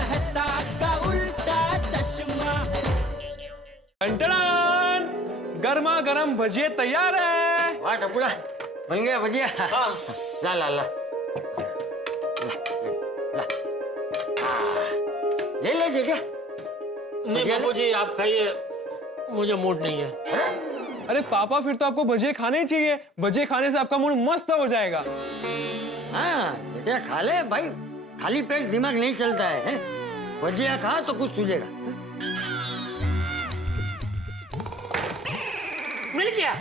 मेहता का उल्टा चश्मा। टंटन, गर्मा गर्म भजिए तैयार है। वाह टपुड़ा, बन गया भजिया। हाँ। ला ला ला ला, ले ले जेठिया। नहीं बाबूजी आप खाइए, मुझे मूड नहीं है। अरे पापा फिर तो आपको भजिए खाने ही चाहिए। भजिए खाने से आपका मूड मस्त हो जाएगा। हाँ जेठिया खा ले भाई, खाली पेट दिमाग नहीं चलता है? भजिया खा तो कुछ सूझेगा। मिल गया।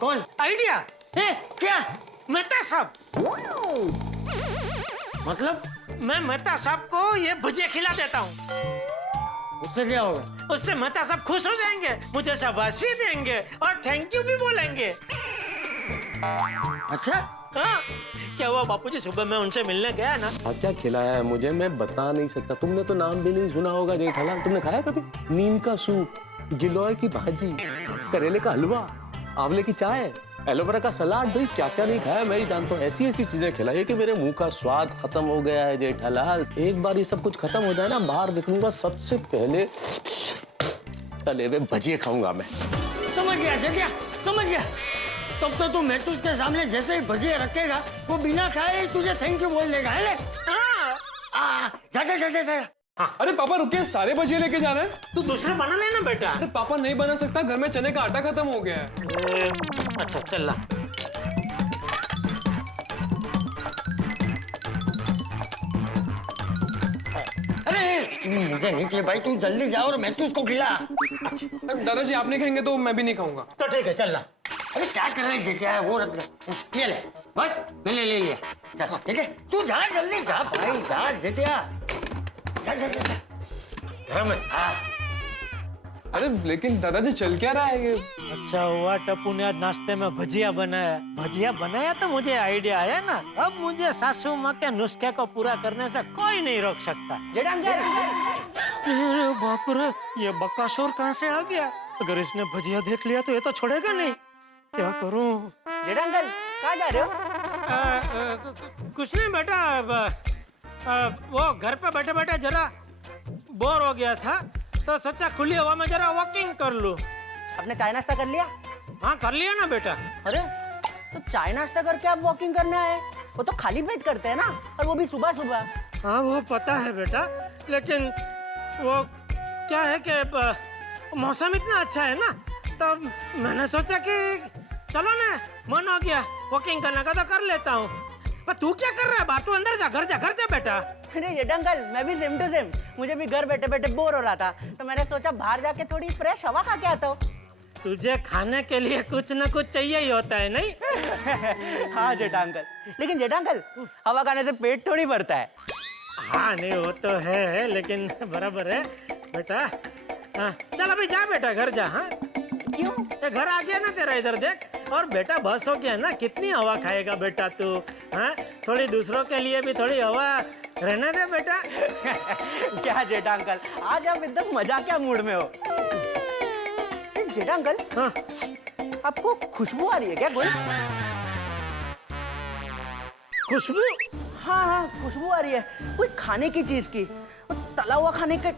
कौन? आइडिया है क्या? मेहता साहब। मतलब मैं मेहता साहब को ये भजिया खिला देता हूँ, उससे क्या होगा? उससे मेहता साहब खुश हो जाएंगे, मुझे शाबाशी देंगे और थैंक यू भी बोलेंगे। अच्छा हाँ क्या हुआ बापूजी, सुबह मैं उनसे मिलने गया ना। क्या खिलाया है मुझे मैं बता नहीं सकता। तुमने तो नाम भी नहीं सुना होगा जेठालाल। तुमने खाया कभी? नीम का सूप, गिलोय की भाजी, करेले का हलवा, आंवले की चाय, एलोवेरा का सलाद, दही, क्या क्या नहीं खाया मैं ही जानता हूँ। ऐसी ऐसी चीजें खिलाई है कि मेरे मुंह का स्वाद खत्म हो गया है जेठालाल। एक बार ये सब कुछ खत्म हो जाए ना, बाहर निकलूंगा सबसे पहले तले हुए भजिए खाऊंगा मैं। समझ गया जेठिया, समझ गया। तब तो तू मेहतूस के सामने जैसे ही भजिया रखेगा वो बिना खाए ही तुझे थैंक यू बोल देगा, है ले? जा जा जा जा जा। अरे पापा रुकिए, सारे भजिए लेके जाना है? तू दूसरे बना लेना बेटा। अरे पापा नहीं बना सकता, घर में चने का आटा खत्म हो गया है। अच्छा चल ला। अरे मुझे नहीं चाहिए भाई, तू जल्दी जाओ और मेहतूस को खिला। दादाजी आप नहीं खाएंगे तो मैं भी नहीं खाऊंगा। तो ठीक है चल ला। अरे क्या कर रहे हैं जेठिया, वो रख दे, ये ले बस, मैंने ले लिया। चल ठीक है, तू जा जल्दी जा भाई, जा जेठिया, जा जा जा घर में। अरे लेकिन दादाजी चल क्या रहा है ये? अच्छा हुआ टप्पू ने आज नाश्ते में भजिया बनाया। भजिया बनाया तो मुझे आइडिया आया ना, अब मुझे सासू माँ के नुस्खे को पूरा करने से कोई नहीं रोक सकता। अरे बाप रे, ये बक्काशोर कहाँ से आ गया? अगर इसने भजिया देख लिया तो ये तो छोड़ेगा नहीं। क्या करूं? जेठा अंकल कहाँ जा रहे हो? कुछ नहीं बेटा, वो घर पे बैठे बैठे जरा बोर हो गया था तो सोचा खुली हवा में जरा वॉकिंग कर लूं। आपने चाय नाश्ता कर लिया? हाँ कर लिया ना बेटा। अरे तो चाय नाश्ता करके आप वॉकिंग करने आए? वो तो खाली पेट करते हैं ना, और वो भी सुबह सुबह। हाँ वो पता है बेटा, लेकिन वो क्या है कि मौसम इतना अच्छा है ना, तो मैंने सोचा कि चलो ना, मन हो गया वॉकिंग करने का तो कर लेता हूँ। पर तू क्या कर रहा है बाहर? तू अंदर जा, घर जा बेटा। अरे जेठा अंकल मैं भी सेम टू सेम, मुझे भी घर बैठे बैठे बोर हो रहा था, तो मैंने सोचा बाहर जाके थोड़ी फ्रेश हवा खा के आता हूँ। तुझे खाने के लिए कुछ न कुछ चाहिए ही होता है नहीं? हाँ जेठा अंकल, लेकिन जेठा अंकल हवा खाने से पेट थोड़ी भरता है। हाँ नहीं वो तो है, लेकिन बराबर है बेटा। हाँ चल अभी जा बेटा, घर जा। हाँ क्यों? ये घर आ गया ना तेरा, इधर देख। और बेटा बस हो गया ना, कितनी हवा खाएगा बेटा तू? हाँ थोड़ी दूसरों के लिए भी थोड़ी हवा रहने दे बेटा। क्या जेठा अंकल, आज आप एकदम मजाकिया मूड में हो। जेठा अंकल हाँ आपको खुशबू आ रही है क्या कोई? खुशबू? हाँ हाँ खुशबू आ रही है, कोई खाने की चीज की, तला हुआ खाने का,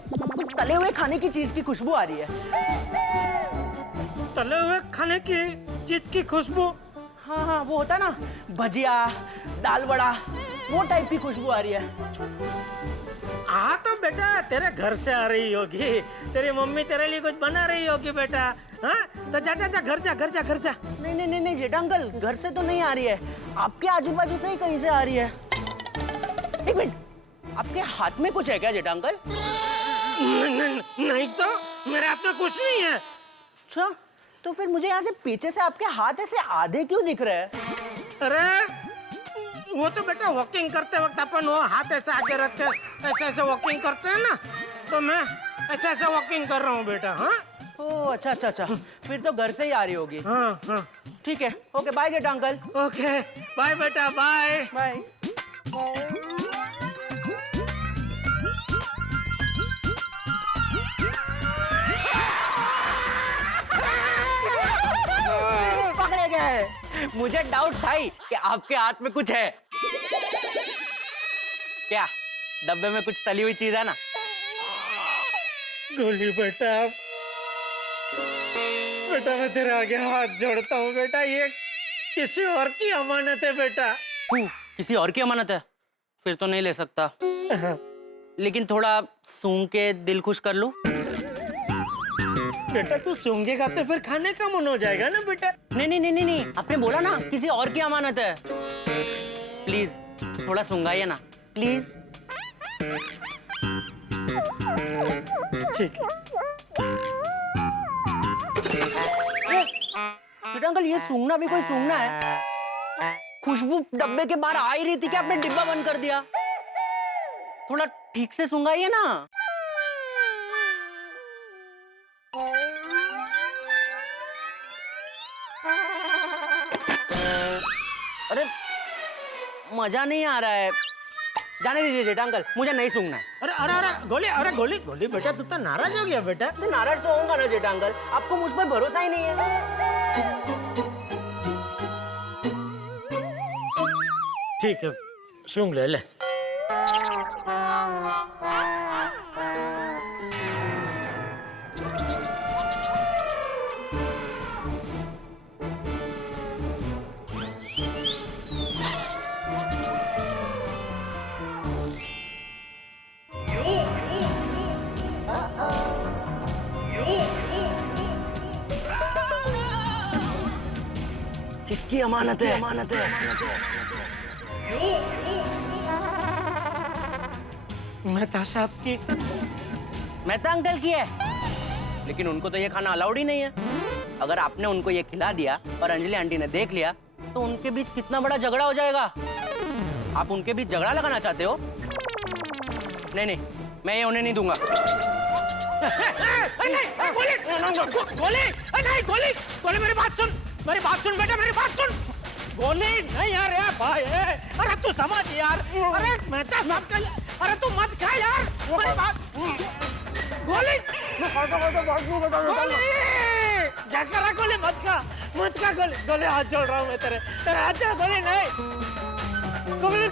तले हुए खाने की चीज की खुशबू आ रही है। तले हुए खाने की चीज की खुशबू? हाँ हाँ वो होता है ना भजिया, दाल बड़ा, वो टाइप की खुशबू आ रही है। हाँ तो बेटा तेरे घर से आ रही होगी, तेरी मम्मी तेरे लिए कुछ बना रही होगी बेटा। हाँ तो जा जा जा, घर जा घर जा घर जा। नहीं नहीं नहीं नहीं जेठा अंकल, घर से तो नहीं आ रही है, आपके आजू बाजू से ही कहीं से आ रही है। एक मिनट, आपके हाथ में कुछ है क्या जेठा अंकल? नहीं तो मेरे हाथ में कुछ नहीं है। अच्छा तो फिर मुझे यहाँ से पीछे से आपके हाथ ऐसे आधे क्यों दिख रहे हैं? अरे वो तो बेटा वॉकिंग करते वक्त अपन वो हाथ ऐसे आगे रख के ऐसे ऐसे वॉकिंग करते हैं ना, तो मैं ऐसे ऐसे वॉकिंग कर रहा हूँ बेटा। हाँ ओह अच्छा अच्छा अच्छा, फिर तो घर से ही आ रही होगी। हाँ हाँ ठीक है, ओके बाय जेठा अंकल। ओके बाय बेटा, बाय बाय। पकड़े गए, मुझे डाउट था ही कि आपके हाथ में कुछ है। क्या डब्बे में कुछ तली हुई चीज है ना? गोली बेटा, बेटा मैं तेरे आगे हाथ जोड़ता हूँ बेटा, ये किसी और की अमानत है बेटा। किसी और की अमानत है? फिर तो नहीं ले सकता, लेकिन थोड़ा सूंघ के दिल खुश कर लूं। बेटा तू सूंघेगा तो फिर खाने का मन हो जाएगा ना बेटा। नहीं नहीं नहीं नहीं नहीं, आपने बोला ना किसी और की अमानत है। प्लीज थोड़ा सूंघाइए ना, प्लीज। ठीक है। बेटा अंकल, ये सूंघना भी कोई सूंघना है? खुशबू डब्बे के बाहर आ ही रही थी कि आपने डिब्बा बंद कर दिया? थोड़ा ठीक से सूंघाइए ना। अरे मजा नहीं आ रहा है, जाने दीजिए जेठा अंकल, मुझे नहीं सूंघना है। अरे अरे अरे गोली, अरे गोली गोली बेटा, तू तो नाराज हो गया बेटा। तो नाराज तो होऊंगा ना जेठा अंकल, आपको मुझ पर भरोसा ही नहीं है। ठीक है, सूंघ ले। किसकी अमानत है? अमानत है। मेहता साहब की। मेहता अंकल की है, लेकिन उनको तो ये खाना अलाउड ही नहीं है। अगर आपने उनको ये खिला दिया और अंजलि आंटी ने देख लिया तो उनके बीच कितना बड़ा झगड़ा हो जाएगा। आप उनके बीच झगड़ा लगाना चाहते हो? नहीं नहीं, मैं ये उन्हें नहीं दूंगा। गोली मेरी बात सुन, मेरी बात सुन बेटा, मेरी बात सुन। गोली नहीं यार, भाई अरे तू समझ यार। अरे मेहता साहब का, अरे तू मत खा यार मेरी बात। गोली गोली क्या कर रहा? गोली मत खा, मत खा गोली। गोली हाथ जोड़ रहा हूँ मैं तेरे हाथ जोड़। गोली नहीं, गोली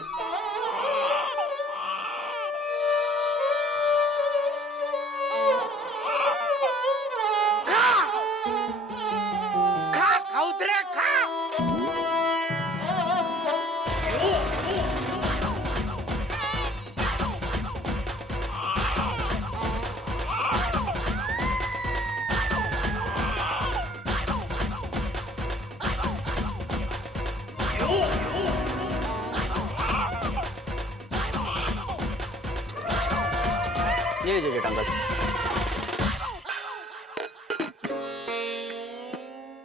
ये लीजिए जेठा अंकल।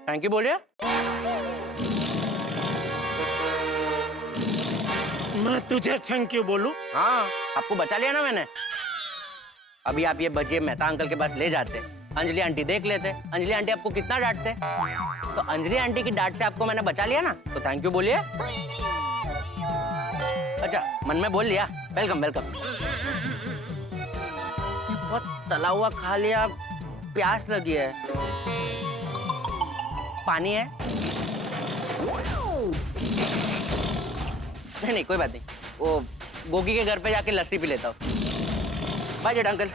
थैंक यू बोलिए। मैं तुझे थैंक यू बोलूं? हाँ, आपको बचा लिया ना मैंने। अभी आप ये बचिए मेहता अंकल के पास ले जाते, अंजलि आंटी देख लेते, अंजलि आंटी आपको कितना डांटते। तो अंजलि आंटी की डांट से आपको मैंने बचा लिया ना, तो थैंक यू बोलिए। अच्छा, मन में बोल लिया, वेलकम वेलकम। बहुत तला हुआ खा लिया, प्यास लगी है। पानी है? नहीं कोई बात नहीं, वो गोगी के घर पे जाके लस्सी पी लेता हूँ। बाय जेठा अंकल।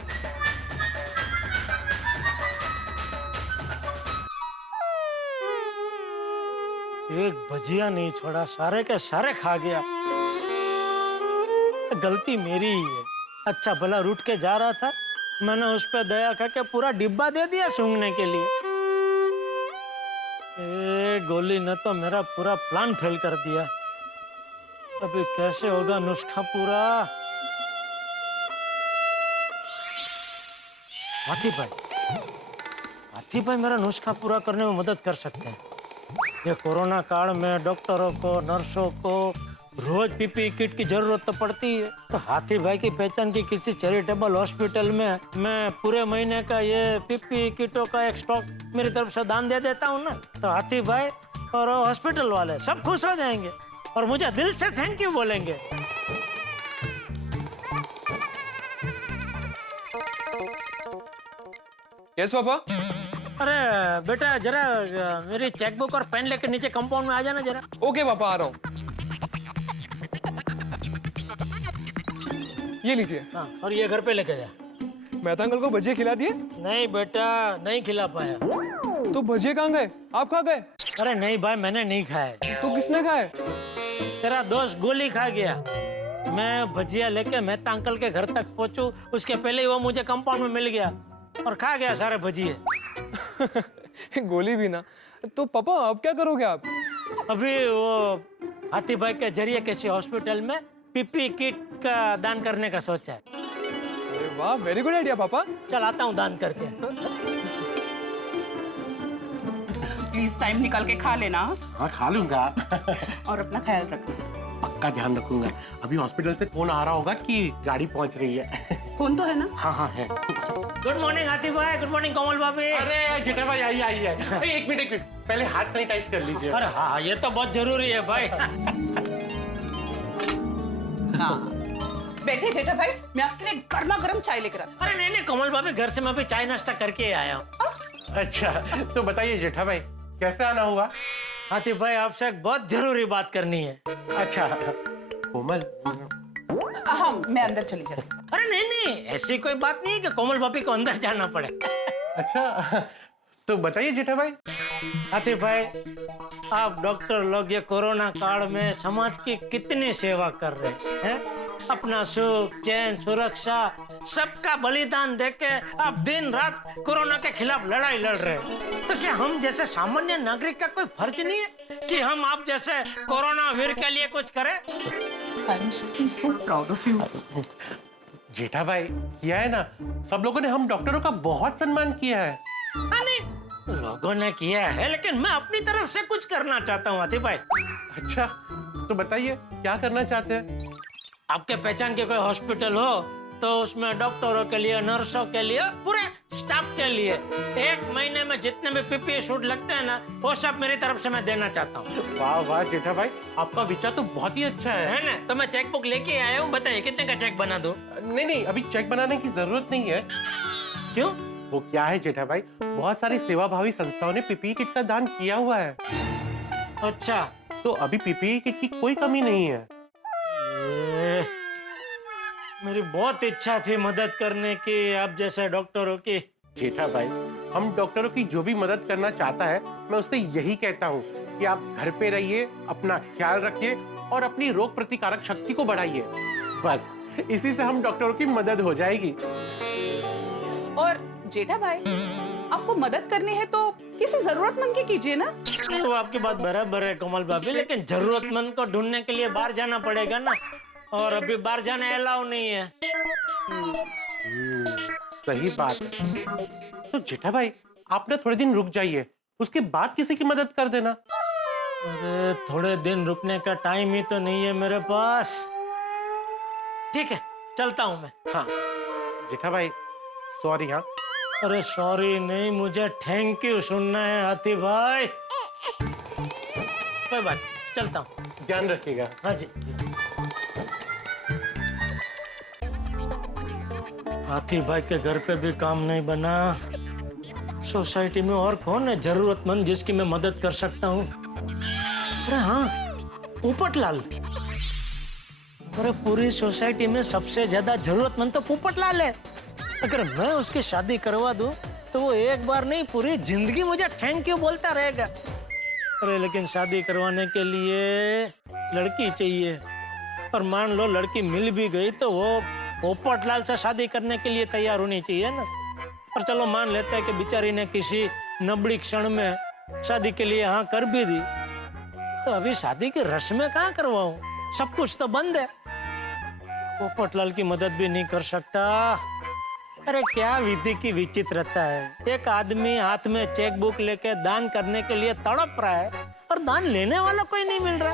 एक भजिया नहीं छोड़ा, सारे के सारे खा गया। गलती मेरी ही है। अच्छा भला रूठ के जा रहा था, मैंने उस पर दया करके पूरा डिब्बा दे दिया सूंघने के लिए। गोली ने तो मेरा पूरा प्लान फेल कर दिया। अभी कैसे होगा नुस्खा पूरा? हाथी भाई मेरा नुस्खा पूरा करने में मदद कर सकते हैं। ये कोरोना काल में डॉक्टरों को, नर्सों को रोज पीपीई किट की जरूरत तो पड़ती है। तो हाथी भाई की पहचान की किसी चैरिटेबल हॉस्पिटल में मैं पूरे महीने का ये पीपीई किटों का एक स्टॉक मेरी तरफ से दान दे देता हूँ ना, तो हाथी भाई और हॉस्पिटल वाले सब खुश हो जाएंगे और मुझे दिल से थैंक यू बोलेंगे। Yes papa. अरे बेटा जरा मेरी चेकबुक और पेन लेकर नीचे कंपाउंड में आ जाना जरा। ओके पापा, आ रहा हूँ। ये लीजिए। हाँ, और ये घर पे लेके जा। मेहता अंकल को भजिए खिला दिए? नहीं बेटा, नहीं खिला पाया। तो भजिए कहाँ गए? आप खा गए? अरे नहीं भाई, मैंने नहीं खाया। तो किसने खाए? तेरा दोस्त गोली खा गया। मैं भजिया लेके मेहता अंकल के घर तक पहुंचू, उसके पहले ही वो मुझे कंपाउंड में मिल गया और खा गया सारे भजिए। गोली भी ना। तो पापा अब क्या करोगे आप? अभी वो हाथी भाई के जरिए किसी हॉस्पिटल में पीपी किट का दान करने का सोचा है। अरे वाह, वेरी गुड आइडिया पापा। चल आता हूँ दान करके। प्लीज टाइम निकाल के खा लेना हाँ खा लूंगा। और अपना ख्याल रखना। पक्का ध्यान रखूंगा। अभी हॉस्पिटल से फोन आ रहा होगा कि गाड़ी पहुंच रही है। फोन तो है ना? हाँ हाँ है। गुड मॉर्निंग हाथी भाई, गुड मॉर्निंग कोमल भाभी। अरे जेठा भाई आइए आइए। एक मिनट पहले हाथ सैनिटाइज कर लीजिए। अरे हाँ, ये तो बहुत जरूरी है भाई। हाँ बैठे जेठा भाई, मैं आपके लिए गर्मा गर्म चाय लेकर आता अरे नहीं नहीं कोमल भाभी, घर से मैं भी चाय नाश्ता करके ही आया हूँ। अच्छा तो बताइए जेठा भाई कैसे आना हुआ? हाथी भाई आपसे एक बहुत जरूरी बात करनी है। अच्छा कोमल। हूँ। हाँ मैं अंदर चली जाती हूँ। अरे नहीं नहीं, ऐसी कोई बात नहीं है कि कोमल भाभी को अंदर जाना पड़े। अच्छा तो बताइए जेठा भाई। हाथी भाई, आप डॉक्टर लोग ये कोरोना काल में समाज की कितनी सेवा कर रहे हैं? अपना सुख चैन सुरक्षा सबका बलिदान देके आप दिन रात कोरोना के खिलाफ लड़ाई लड़ रहे हैं। तो क्या हम जैसे सामान्य नागरिक का कोई फर्ज नहीं है कि हम आप जैसे कोरोना वीर के लिए कुछ करें? I'm so proud of you. जेठा भाई किया है ना, सब लोगों ने हम डॉक्टरों का बहुत सम्मान किया है। नहीं, लोगों ने किया है लेकिन मैं अपनी तरफ से कुछ करना चाहता हूँ हाथी भाई। अच्छा तो बताइए क्या करना चाहते हैं? आपके पहचान के कोई हॉस्पिटल हो तो उसमें डॉक्टरों के लिए, नर्सों के लिए, पूरे स्टाफ के लिए 1 महीने में जितने भी पीपीई सूट लगते हैं ना, वो सब मेरी तरफ से मैं देना चाहता हूँ। वाह वाह जेठा भाई, आपका विचार तो बहुत ही अच्छा है ना? तो मैं चेक बुक लेके आया हूँ, बताइए कितने का चेक बना दूँ? नहीं नहीं अभी चेक बनाने की जरूरत नहीं है। क्यों? वो क्या है जेठा भाई, बहुत सारी सेवाभावी संस्थाओं ने पीपीई किट का दान किया हुआ है। अच्छा तो अभी पीपीई किट की कोई कमी नहीं है। मेरी बहुत इच्छा थी मदद करने की आप जैसे डॉक्टरों की। जेठा भाई, हम डॉक्टरों की जो भी मदद करना चाहता है मैं उससे यही कहता हूँ कि आप घर पे रहिए, अपना ख्याल रखिए और अपनी रोग प्रतिकारक शक्ति को बढ़ाइए। बस इसी से हम डॉक्टरों की मदद हो जाएगी। और जेठा भाई, आपको मदद करनी है तो किसी जरूरतमंद की कीजिए ना। नहीं वो आपकी बात बराबर है कोमल भाभी, लेकिन जरूरतमंद को ढूंढने के लिए बाहर जाना पड़ेगा ना, और अभी बाहर जाने अलाउ नहीं है। सही बात है। तो जेठा भाई आप ना थोड़े दिन रुक जाइए, उसके बाद किसी की मदद कर देना। अरे थोड़े दिन रुकने का टाइम ही तो नहीं है मेरे पास। ठीक है चलता हूँ मैं। हाँ जेठा भाई सॉरी। हाँ अरे सॉरी नहीं, मुझे थैंक यू सुनना है हाथी भाई। कोई बात, चलता हूँ। ध्यान रखिएगा। हाँ जी। हाथी भाई के घर पे भी काम नहीं बना। सोसाइटी में और कौन है जरूरतमंद जिसकी मैं मदद कर सकता हूँ? अरे हाँ, पोपटलाल। अरे पूरी सोसाइटी में सबसे ज्यादा जरूरतमंद तो पोपटलाल है। अगर मैं उसकी शादी करवा दूं तो वो एक बार नहीं पूरी जिंदगी मुझे थैंक यू बोलता रहेगा। अरे लेकिन शादी करवाने के लिए लड़की चाहिए, और मान लो लड़की मिल भी गई तो वो पोपटलाल से शादी करने के लिए तैयार होनी चाहिए ना। और चलो मान लेते हैं कि बेचारी ने किसी नबड़ी क्षण में शादी के लिए हाँ कर भी दी, तो अभी शादी की रस्में कहाँ करवाऊं? सब कुछ तो बंद है। पोपटलाल की मदद भी नहीं कर सकता। अरे क्या विधि की विचित्रता है। एक आदमी हाथ में चेक बुक लेके दान करने के लिए तड़प रहा है और दान लेने वाला कोई नहीं मिल रहा।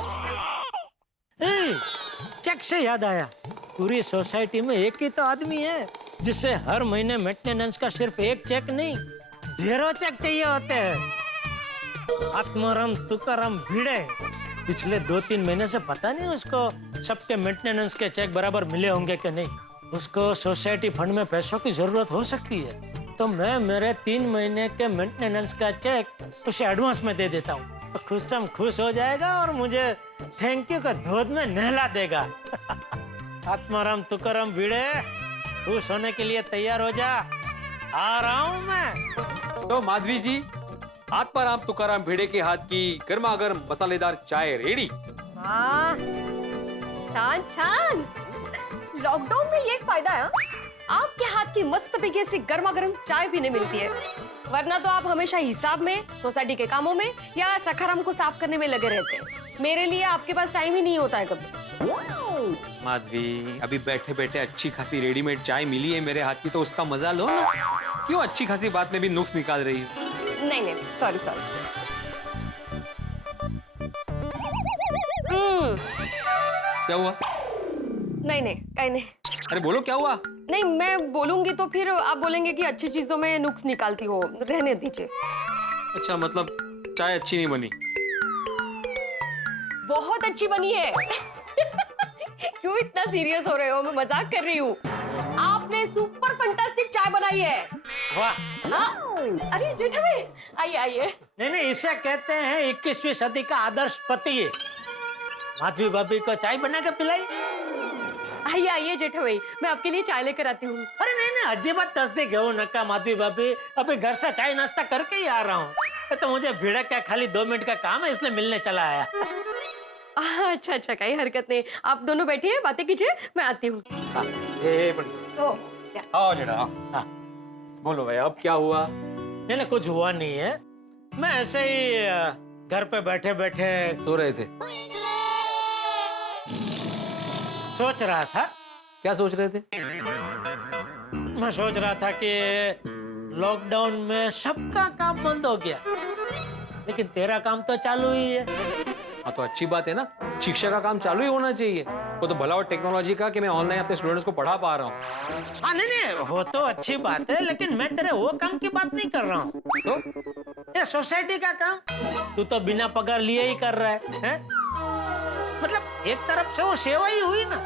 चेक से याद आया, पूरी सोसाइटी में एक ही तो आदमी है जिसे हर महीने मेंटेनेंस का सिर्फ एक चेक नहीं ढेरों चेक चाहिए होते हैं। आत्माराम तुकाराम भिड़े। पिछले 2-3 महीने से पता नहीं उसको सबके मेंटेनेंस के चेक बराबर मिले होंगे कि नहीं। उसको सोसाइटी फंड में पैसों की जरूरत हो सकती है, तो मैं मेरे 3 महीने के मेंटेनेंस का चेक उसे एडवांस में दे देता हूँ। तो खुश हो जाएगा और मुझे थैंक यू का धोध में नहला देगा। आत्माराम तुकाराम भिड़े, खुश होने के लिए तैयार हो जा, आ रहा हूं मैं। तो माधवी जी, आत्माराम तुकाराम भिड़े के हाथ की गर्मा गर्म मसालेदार चाय रेडी। वाह, छान छान। लॉकडाउन में ये एक फायदा है, आपके हाथ की मस्त पैकी ऐसी गर्मा गर्म चाय पीने मिलती है, वरना तो आप हमेशा हिसाब में, सोसाइटी के कामों में या सखाराम को साफ करने में लगे रहते हैं। मेरे लिए आपके पास टाइम ही नहीं होता है कभी। माधवी, अभी बैठे बैठे अच्छी खासी रेडीमेड चाय मिली है मेरे हाथ की, तो उसका मजा लो ना। क्यों अच्छी खासी बात में भी नुक्स निकाल रही हो? नहीं नहीं, सॉरी सॉरी। क्या हुआ? नहीं नहीं, कहीं नहीं। अरे बोलो, क्या हुआ? नहीं, मैं बोलूंगी तो फिर आप बोलेंगे कि अच्छी चीजों में नुक्स निकालती हो, रहने दीजिए। अच्छा, मतलब चाय अच्छी नहीं बनी? बहुत अच्छी बनी है। क्यों इतना सीरियस हो रहे हो? मैं मजाक कर रही हूँ। आपने सुपर फंटास्टिक चाय बनाई है। वाह। हाँ? अरे जेठा भाई, आइए आइए। नहीं नहीं, इसे कहते हैं 21वीं सदी का आदर्श पति। माधवी भाभी को चाय बना के पिलाई। आइए आइए जेठा भाई, मैं आपके लिए चाय लेकर आती हूँ। अरे नहीं नहीं, अजीबात तस्दीक है वो नक्का माधवी भाभी, अभी घर से चाय नाश्ता करके ही आ रहा हूँ। तो मुझे भिड़क का खाली 2 मिनट का काम है, इसलिए मिलने चला आया। अच्छा अच्छा, कहीं हरकत नहीं। आप दोनों बैठिए, बातें कीजिए, मैं आती हूँ। आओ जेठा, हाँ। बोलो भाई, अब क्या हुआ? नहीं नहीं, कुछ हुआ नहीं है। मैं ऐसे ही घर पे बैठे बैठे सो रहे थे? सोच रहा था। क्या सोच रहे थे? मैं सोच रहा था कि लॉकडाउन में सबका काम बंद हो गया, लेकिन तेरा काम तो चालू ही है। हाँ, तो अच्छी बात है ना, शिक्षा का काम चालू ही होना चाहिए। वो तो भला और टेक्नोलॉजी का कि मैं ऑनलाइन अपने स्टूडेंट्स को पढ़ा पा रहा हूँ। हाँ नहीं नहीं, वो तो अच्छी बात है, लेकिन मैं तेरे वो काम की बात नहीं कर रहा हूँ। तो ये सोसाइटी का काम तू तो बिना पगार लिए ही कर रहा है? मतलब एक तरफ से वो सेवा ही हुई ना।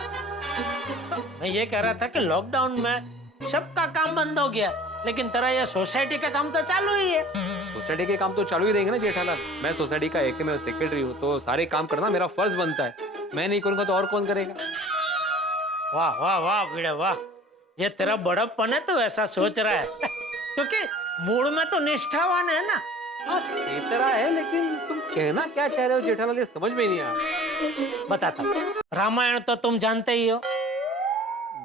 मैं ये कह रहा था कि लॉकडाउन में सबका काम बंद हो गया, लेकिन तेरा ये सोसाइटी का काम तो चालू ही है। सोसाइटी के काम तो चालू ही रहेंगे ना जेठालाल। मैं सोसाइटी का एक में सेक्रेटरी हूँ, तो सारे काम करना मेरा फर्ज बनता है। मैं नहीं करूंगा तो और कौन करेगा? वाह वाह वाह भिड़े वाह, ये तेरा बड़प्पन है, तो ऐसा सोच रहा है। क्योंकि मूड में तो निष्ठावान है ना। हाँ, तेरा है, लेकिन तुम कहना क्या चाह रहे हो जेठालाल, ये समझ में नहीं आ रहा। बताता हूँ। रामायण तो तुम जानते ही हो।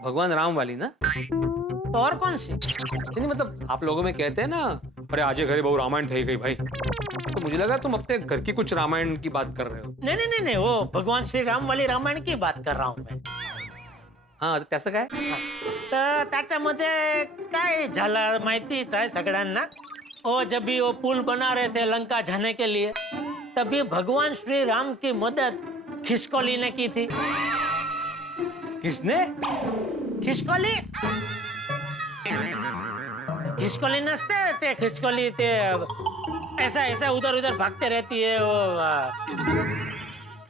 भगवान राम वाली ना? तो और कौन सी? नहीं मतलब आप लोगों में कहते हैं ना, अरे आज घरे बहु रामायण थी गई भाई, तो मुझे लगा तुम अपने घर की कुछ रामायण की बात कर रहे हो। नहीं नहीं नहीं नहीं, वो भगवान श्री राम वाली रामायण की बात कर रहा हूँ मैं। हाँ, त्याचं काय? तर त्याच्यामध्ये काय झालं माहितीच आहे सगळ्यांना। वो जब भी वो पुल बना रहे थे लंका जाने के लिए, तभी भगवान श्री राम की मदद खिसकोली ने की थी। किसने? खिसकोली? खिसकोली नसते ते, खिसकोली ते ऐसा ऐसा उधर उधर भागते रहती है वो।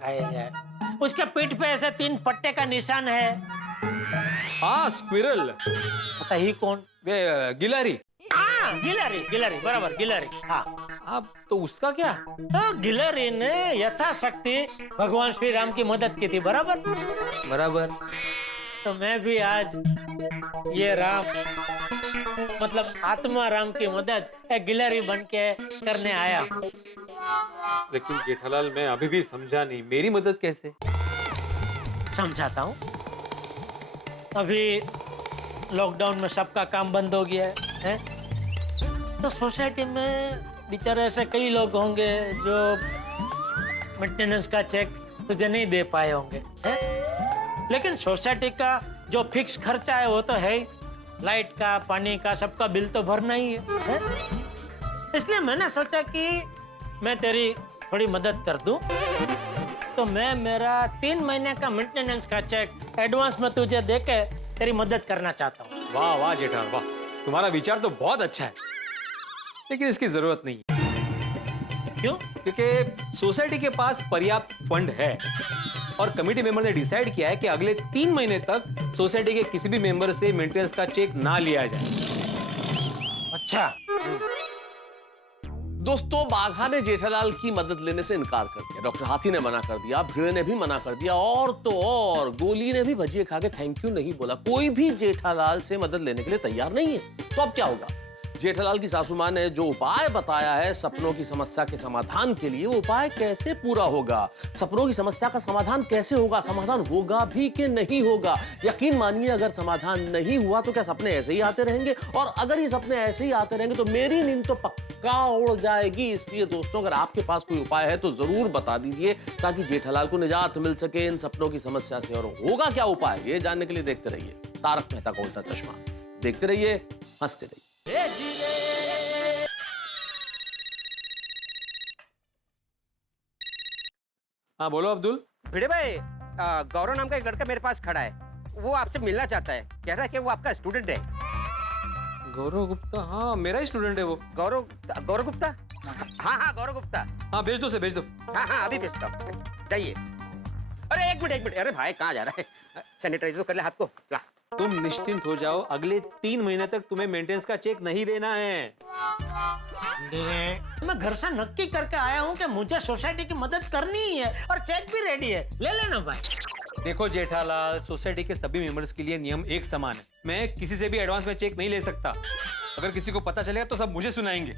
काय है? उसके पीठ पे ऐसे 3 पट्टे का निशान है। हाँ, स्क्विरल। आता ही कौन? गिलारी। हाँ, गिलहरी गिलहरी, बराबर गिलहरी। हाँ, आप तो उसका क्या? तो गिलहरी ने यथाशक्ति भगवान श्री राम की मदद की थी, बराबर। बराबर। तो मैं भी आज ये राम मतलब आत्मा राम की मदद एक गिलहरी बन के करने आया। लेकिन जेठालाल, मैं अभी भी समझा नहीं, मेरी मदद कैसे? समझाता हूँ। अभी लॉकडाउन में सबका काम बंद हो गया है? तो सोसाइटी में बेचारे ऐसे कई लोग होंगे जो मेंटेनेंस का चेक तुझे नहीं दे पाए होंगे, है? लेकिन सोसाइटी का जो फिक्स खर्चा है वो तो है ही, लाइट का, पानी का, सबका बिल तो भरना ही है? इसलिए मैंने सोचा कि मैं तेरी थोड़ी मदद कर दूं। तो मैं मेरा 3 महीने का मेंटेनेंस का चेक एडवांस में तुझे देके तेरी मदद करना चाहता हूँ। वाह वाह जेठालाल वाह, तुम्हारा विचार तो बहुत अच्छा है, लेकिन इसकी जरूरत नहीं है। क्यों? क्योंकि सोसाइटी के पास पर्याप्त फंड है और कमेटी मेंबर ने डिसाइड किया है कि अगले 3 महीने तक सोसाइटी के किसी भी मेंबर से मेंटेनेंस का चेक ना लिया जाए। अच्छा, दोस्तों, बाघा ने जेठालाल की मदद लेने से इनकार कर दिया, डॉक्टर हाथी ने मना कर दिया, भीड़ ने भी मना कर दिया, और तो और गोली ने भी भजिए खा के थैंक यू नहीं बोला। कोई भी जेठालाल से मदद लेने के लिए तैयार नहीं है। तो अब क्या होगा? जेठालाल की सासू माँ ने जो उपाय बताया है सपनों की समस्या के समाधान के लिए, वो उपाय कैसे पूरा होगा? सपनों की समस्या का समाधान कैसे होगा? समाधान होगा भी कि नहीं होगा? यकीन मानिए, अगर समाधान नहीं हुआ तो क्या सपने ऐसे ही आते रहेंगे? और अगर ये सपने ऐसे ही आते रहेंगे तो मेरी नींद तो पक्का उड़ जाएगी। इसलिए दोस्तों, अगर आपके पास कोई उपाय है तो जरूर बता दीजिए, ताकि जेठालाल को निजात मिल सके इन सपनों की समस्या से। और होगा क्या उपाय, ये जानने के लिए देखते रहिए तारक मेहता का उल्टा चश्मा। देखते रहिए, हंसते रहिए। हाँ बोलो अब्दुल। भिड़े भाई, गौरव नाम का एक लड़का मेरे पास खड़ा है, वो आपसे मिलना चाहता है। कह रहा है कि वो आपका स्टूडेंट है। गौरव गुप्ता? हाँ मेरा ही स्टूडेंट है वो। गौरव गुप्ता? हाँ गौरव गुप्ता। हाँ भेज दो, से भेज दो। हाँ अभी भेजता हूँ, जाइए। अरे एक मिनट, अरे भाई कहाँ जा रहा है? सैनिटाइज तो कर ले हाथ को, ला। तुम निश्चिंत हो जाओ, अगले 3 महीने तक तुम्हें मेंटेनेंस का चेक नहीं देना है। मैं घर से नक्की करके आया हूँ कि मुझे सोसाइटी की मदद करनी ही है, और चेक भी रेडी है, ले लेना भाई। देखो जेठालाल, सोसाइटी के सभी मेंबर्स के लिए नियम एक समान है। मैं किसी से भी एडवांस में चेक नहीं ले सकता। अगर किसी को पता चलेगा तो सब मुझे सुनाएंगे।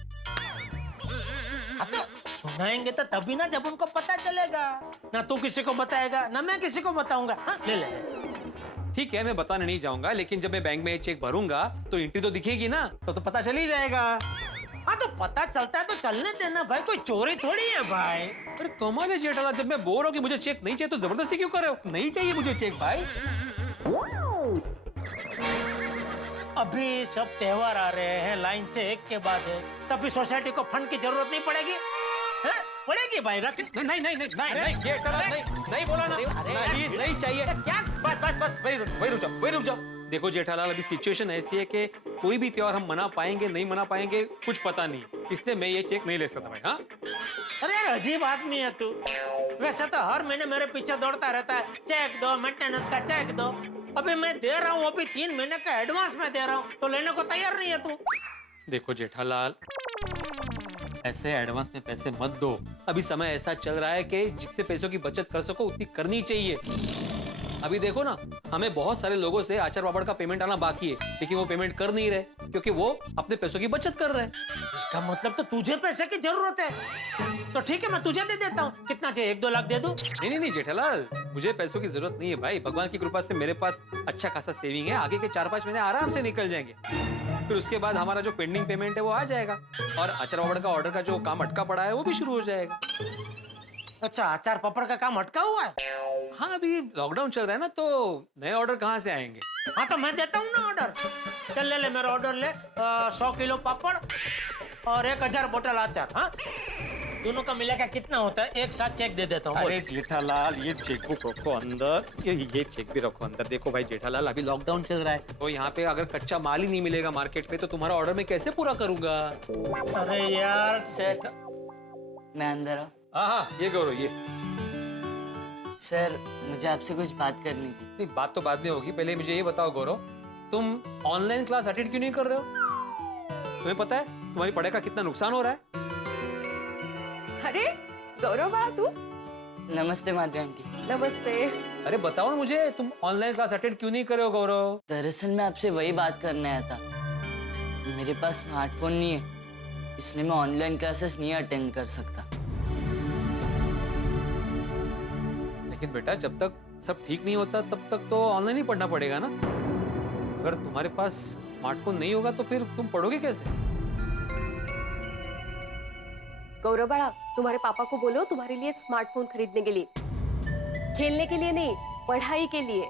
सुनाएंगे तो तभी ना जब उनको पता चलेगा। ना तू किसी को बताएगा ना मैं किसी को बताऊंगा। हाँ, ले ले। ठीक है, मैं बताने नहीं जाऊंगा, लेकिन जब मैं बैंक में चेक भरूंगा तो एंट्री तो दिखेगी ना, तो पता चल ही जाएगा। हाँ तो पता चलता है तो चलने देना भाई, कोई चोरी थोड़ी है भाई। अरे कमाल है जेठालाल, जब मैं बोल रहा हूँ कि मुझे चेक नहीं चाहिए तो जबरदस्ती क्यों कर रहे हो? नहीं चाहिए मुझे चेक भाई। अभी सब त्योहार आ रहे हैं, लाइन से एक के बाद है, तभी सोसाइटी को फंड की जरूरत नहीं पड़ेगी। है? पड़ेगी भाई, रख। नहीं जेठालाल, नहीं बोला ना, नहीं चाहिए। क्या? बस वही रुक जाओ। देखो जेठालाल, अभी सिचुएशन ऐसी है कि कोई भी त्योहार हम मना पाएंगे नहीं मना पाएंगे कुछ पता नहीं, इसलिए मैं ये चेक नहीं ले सकता भाई। हाँ अरे यार अजीब आदमी है तू। वैसे तो हर महीने मेरे पीछे दौड़ता रहता है, चेक दो, मेंटेनेंस का चेक दो। अभी मैं दे रहा हूँ, अभी 3 महीने का एडवांस में दे रहा हूँ, तो लेने को तैयार नहीं है तू। देखो जेठालाल, ऐसे एडवांस में पैसे मत दो। अभी समय ऐसा चल रहा है कि जितने पैसों की बचत कर सको उतनी करनी चाहिए। अभी देखो ना, हमें बहुत सारे लोगों से आचार पापड़ का पेमेंट आना बाकी है, लेकिन वो पेमेंट कर नहीं रहे क्योंकि वो अपने पैसों की बचत कर रहे हैं। इसका मतलब तो तुझे पैसे की जरूरत है। तो ठीक है, मैं तुझे दे देता हूँ। कितना चाहिए, 1-2 लाख दे दूं? नहीं जेठालाल, मुझे पैसों की जरूरत नहीं है भाई। भगवान की कृपा से मेरे पास अच्छा खासा सेविंग है, आगे के 4-5 महीने आराम से निकल जाएंगे। फिर उसके बाद हमारा जो पेंडिंग पेमेंट है वो आ जाएगा, और अचार पापड़ का ऑर्डर का जो काम अटका पड़ा है वो भी शुरू हो जाएगा। अच्छा, अचार पापड़ का काम अटका हुआ है? हाँ अभी लॉकडाउन चल रहा है ना, तो नए ऑर्डर कहाँ से आएंगे? हाँ तो मैं देता हूँ ना ऑर्डर। चल ले मेरा ऑर्डर ले। 100 किलो पापड़ और 1000 बोतल अचार। हाँ, दोनों का मिलाकर कितना होता है? एक साथ चेक दे देता हूँ। अरे जेठालाल, ये चेकबुक रखो अंदर, ये चेक भी रखो अंदर। देखो भाई जेठालाल, अभी लॉकडाउन चल रहा है, तो यहाँ पे अगर कच्चा माल ही नहीं मिलेगा मार्केट में तो तुम्हारा ऑर्डर मैं कैसे पूरा करूंगा? अरे यार सर, मैं अंदर हूँ। हाँ ये गौरव, ये सर, मुझे आपसे कुछ बात करनी थी। नहीं, बात तो बाद में होगी, पहले मुझे ये बताओ गौरव, तुम ऑनलाइन क्लास अटेंड क्यों नहीं कर रहे हो? तुम्हें पता है तुम्हारी पढ़ाई का कितना नुकसान हो रहा है? अरे गौरव बड़ा तू। नमस्ते माधवी आंटी। नमस्ते। अरे बताओ ना मुझे, तुम ऑनलाइन क्लास अटेंड क्यों नहीं कर रहे हो गौरव? दरअसल मैं आपसे वही बात करने आया था। मेरे पास स्मार्टफोन नहीं है, इसलिए मैं ऑनलाइन क्लासेस नहीं अटेंड कर सकता। लेकिन बेटा, जब तक सब ठीक नहीं होता तब तक तो ऑनलाइन ही पढ़ना पड़ेगा ना। अगर तुम्हारे पास स्मार्टफोन नहीं होगा तो फिर तुम पढ़ोगे कैसे? गौरव बड़ा, तुम्हारे पापा को बोलो तुम्हारे लिए स्मार्टफोन खरीदने के लिए, खेलने के लिए नहीं, पढ़ाई के लिए।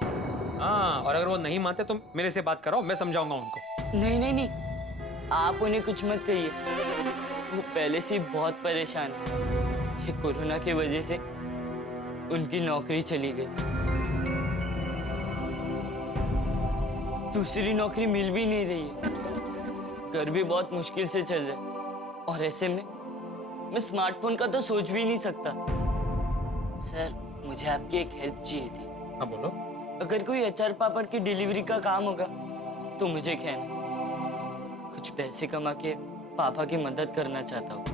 हाँ, और अगर वो नहीं मानते तो मेरे से बात कराओ, मैं समझाऊंगा उनको। नहीं, आप उन्हें कुछ मत कहिए। वो पहले से बहुत परेशान है। ये कोरोना की वजह से उनकी नौकरी चली गई, दूसरी नौकरी मिल भी नहीं रही है, घर भी बहुत मुश्किल से चल रहा है, और ऐसे में मैं स्मार्टफोन का तो सोच भी नहीं सकता। सर, मुझे आपकी एक हेल्प चाहिए थी। हाँ बोलो। अगर कोई अचार पापड़ की डिलीवरी का काम होगा तो मुझे कहना। कुछ पैसे कमा के पापा की मदद करना चाहता हूँ।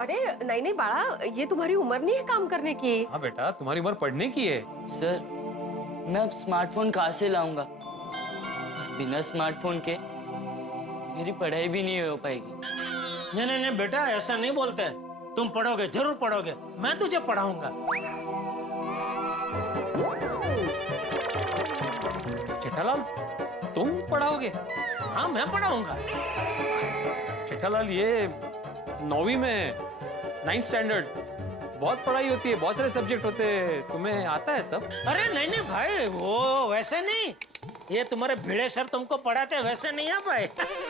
अरे नहीं नहीं बाड़ा, ये तुम्हारी उम्र नहीं है काम करने की। हाँ बेटा, तुम्हारी उम्र पढ़ने की है। सर, मैं अब स्मार्टफोन कहाँ से लाऊंगा? बिना स्मार्टफोन के मेरी पढ़ाई भी नहीं हो पाएगी। नहीं नहीं नहीं बेटा, ऐसा नहीं बोलते। तुम पढ़ोगे, जरूर पढ़ोगे, मैं तुझे पढ़ाऊंगा। जेठालाल, तुम पढ़ाओगे? हाँ मैं पढ़ाऊंगा। जेठालाल, ये 9वीं में 9th स्टैंडर्ड, बहुत पढ़ाई होती है, बहुत सारे सब्जेक्ट होते हैं, तुम्हें आता है सब? अरे नहीं नहीं भाई, वो वैसे नहीं। ये तुम्हारे भिड़े सर तुमको पढ़ाते हैं वैसे नहीं है भाई।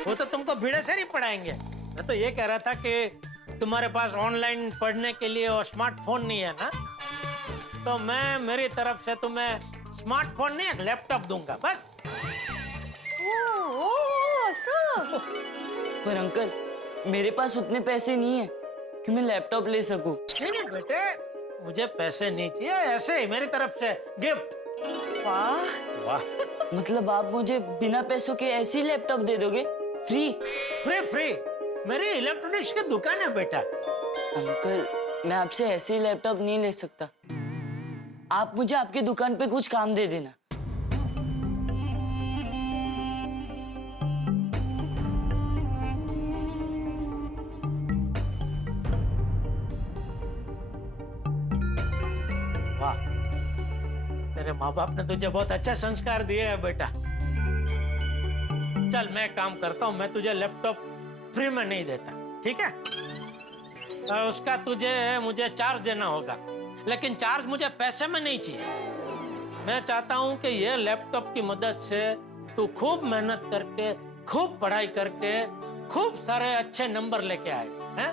वो तो तुमको भिड़े सर ही पढ़ाएंगे। मैं तो ये कह रहा था कि तुम्हारे पास ऑनलाइन पढ़ने के लिए और स्मार्टफोन नहीं है ना, तो मैं मेरी तरफ से तुम्हें स्मार्टफोन नहीं, एक लैपटॉप दूंगा बस। ऐसा? पर अंकल, मेरे पास उतने पैसे नहीं है कि मैं लैपटॉप ले सकूं। नहीं नहीं बेटे, मुझे पैसे नहीं चाहिए, ऐसे ही मेरी तरफ से गिफ्ट। वाह वाह, मतलब आप मुझे बिना पैसों के ऐसे ही लैपटॉप दे दोगे? फ्री? फ्री फ्री, मेरी इलेक्ट्रॉनिक्स की दुकान है बेटा। अंकल, मैं आपसे ऐसे ही लैपटॉप नहीं ले सकता। आप मुझे आपकी दुकान पे कुछ काम दे देना। वाह, तेरे माँ बाप ने तुझे बहुत अच्छा संस्कार दिए है बेटा। चल मैं काम करता हूँ, मैं तुझे लैपटॉप फ्री में नहीं देता, ठीक है? और उसका मुझे चार्ज देना होगा, लेकिन चार्ज मुझे पैसे में नहीं चाहिए। मैं चाहता हूँ कि ये लैपटॉप की मदद से तू खूब मेहनत करके, खूब पढ़ाई करके, खूब सारे अच्छे नंबर लेके आए, हैं?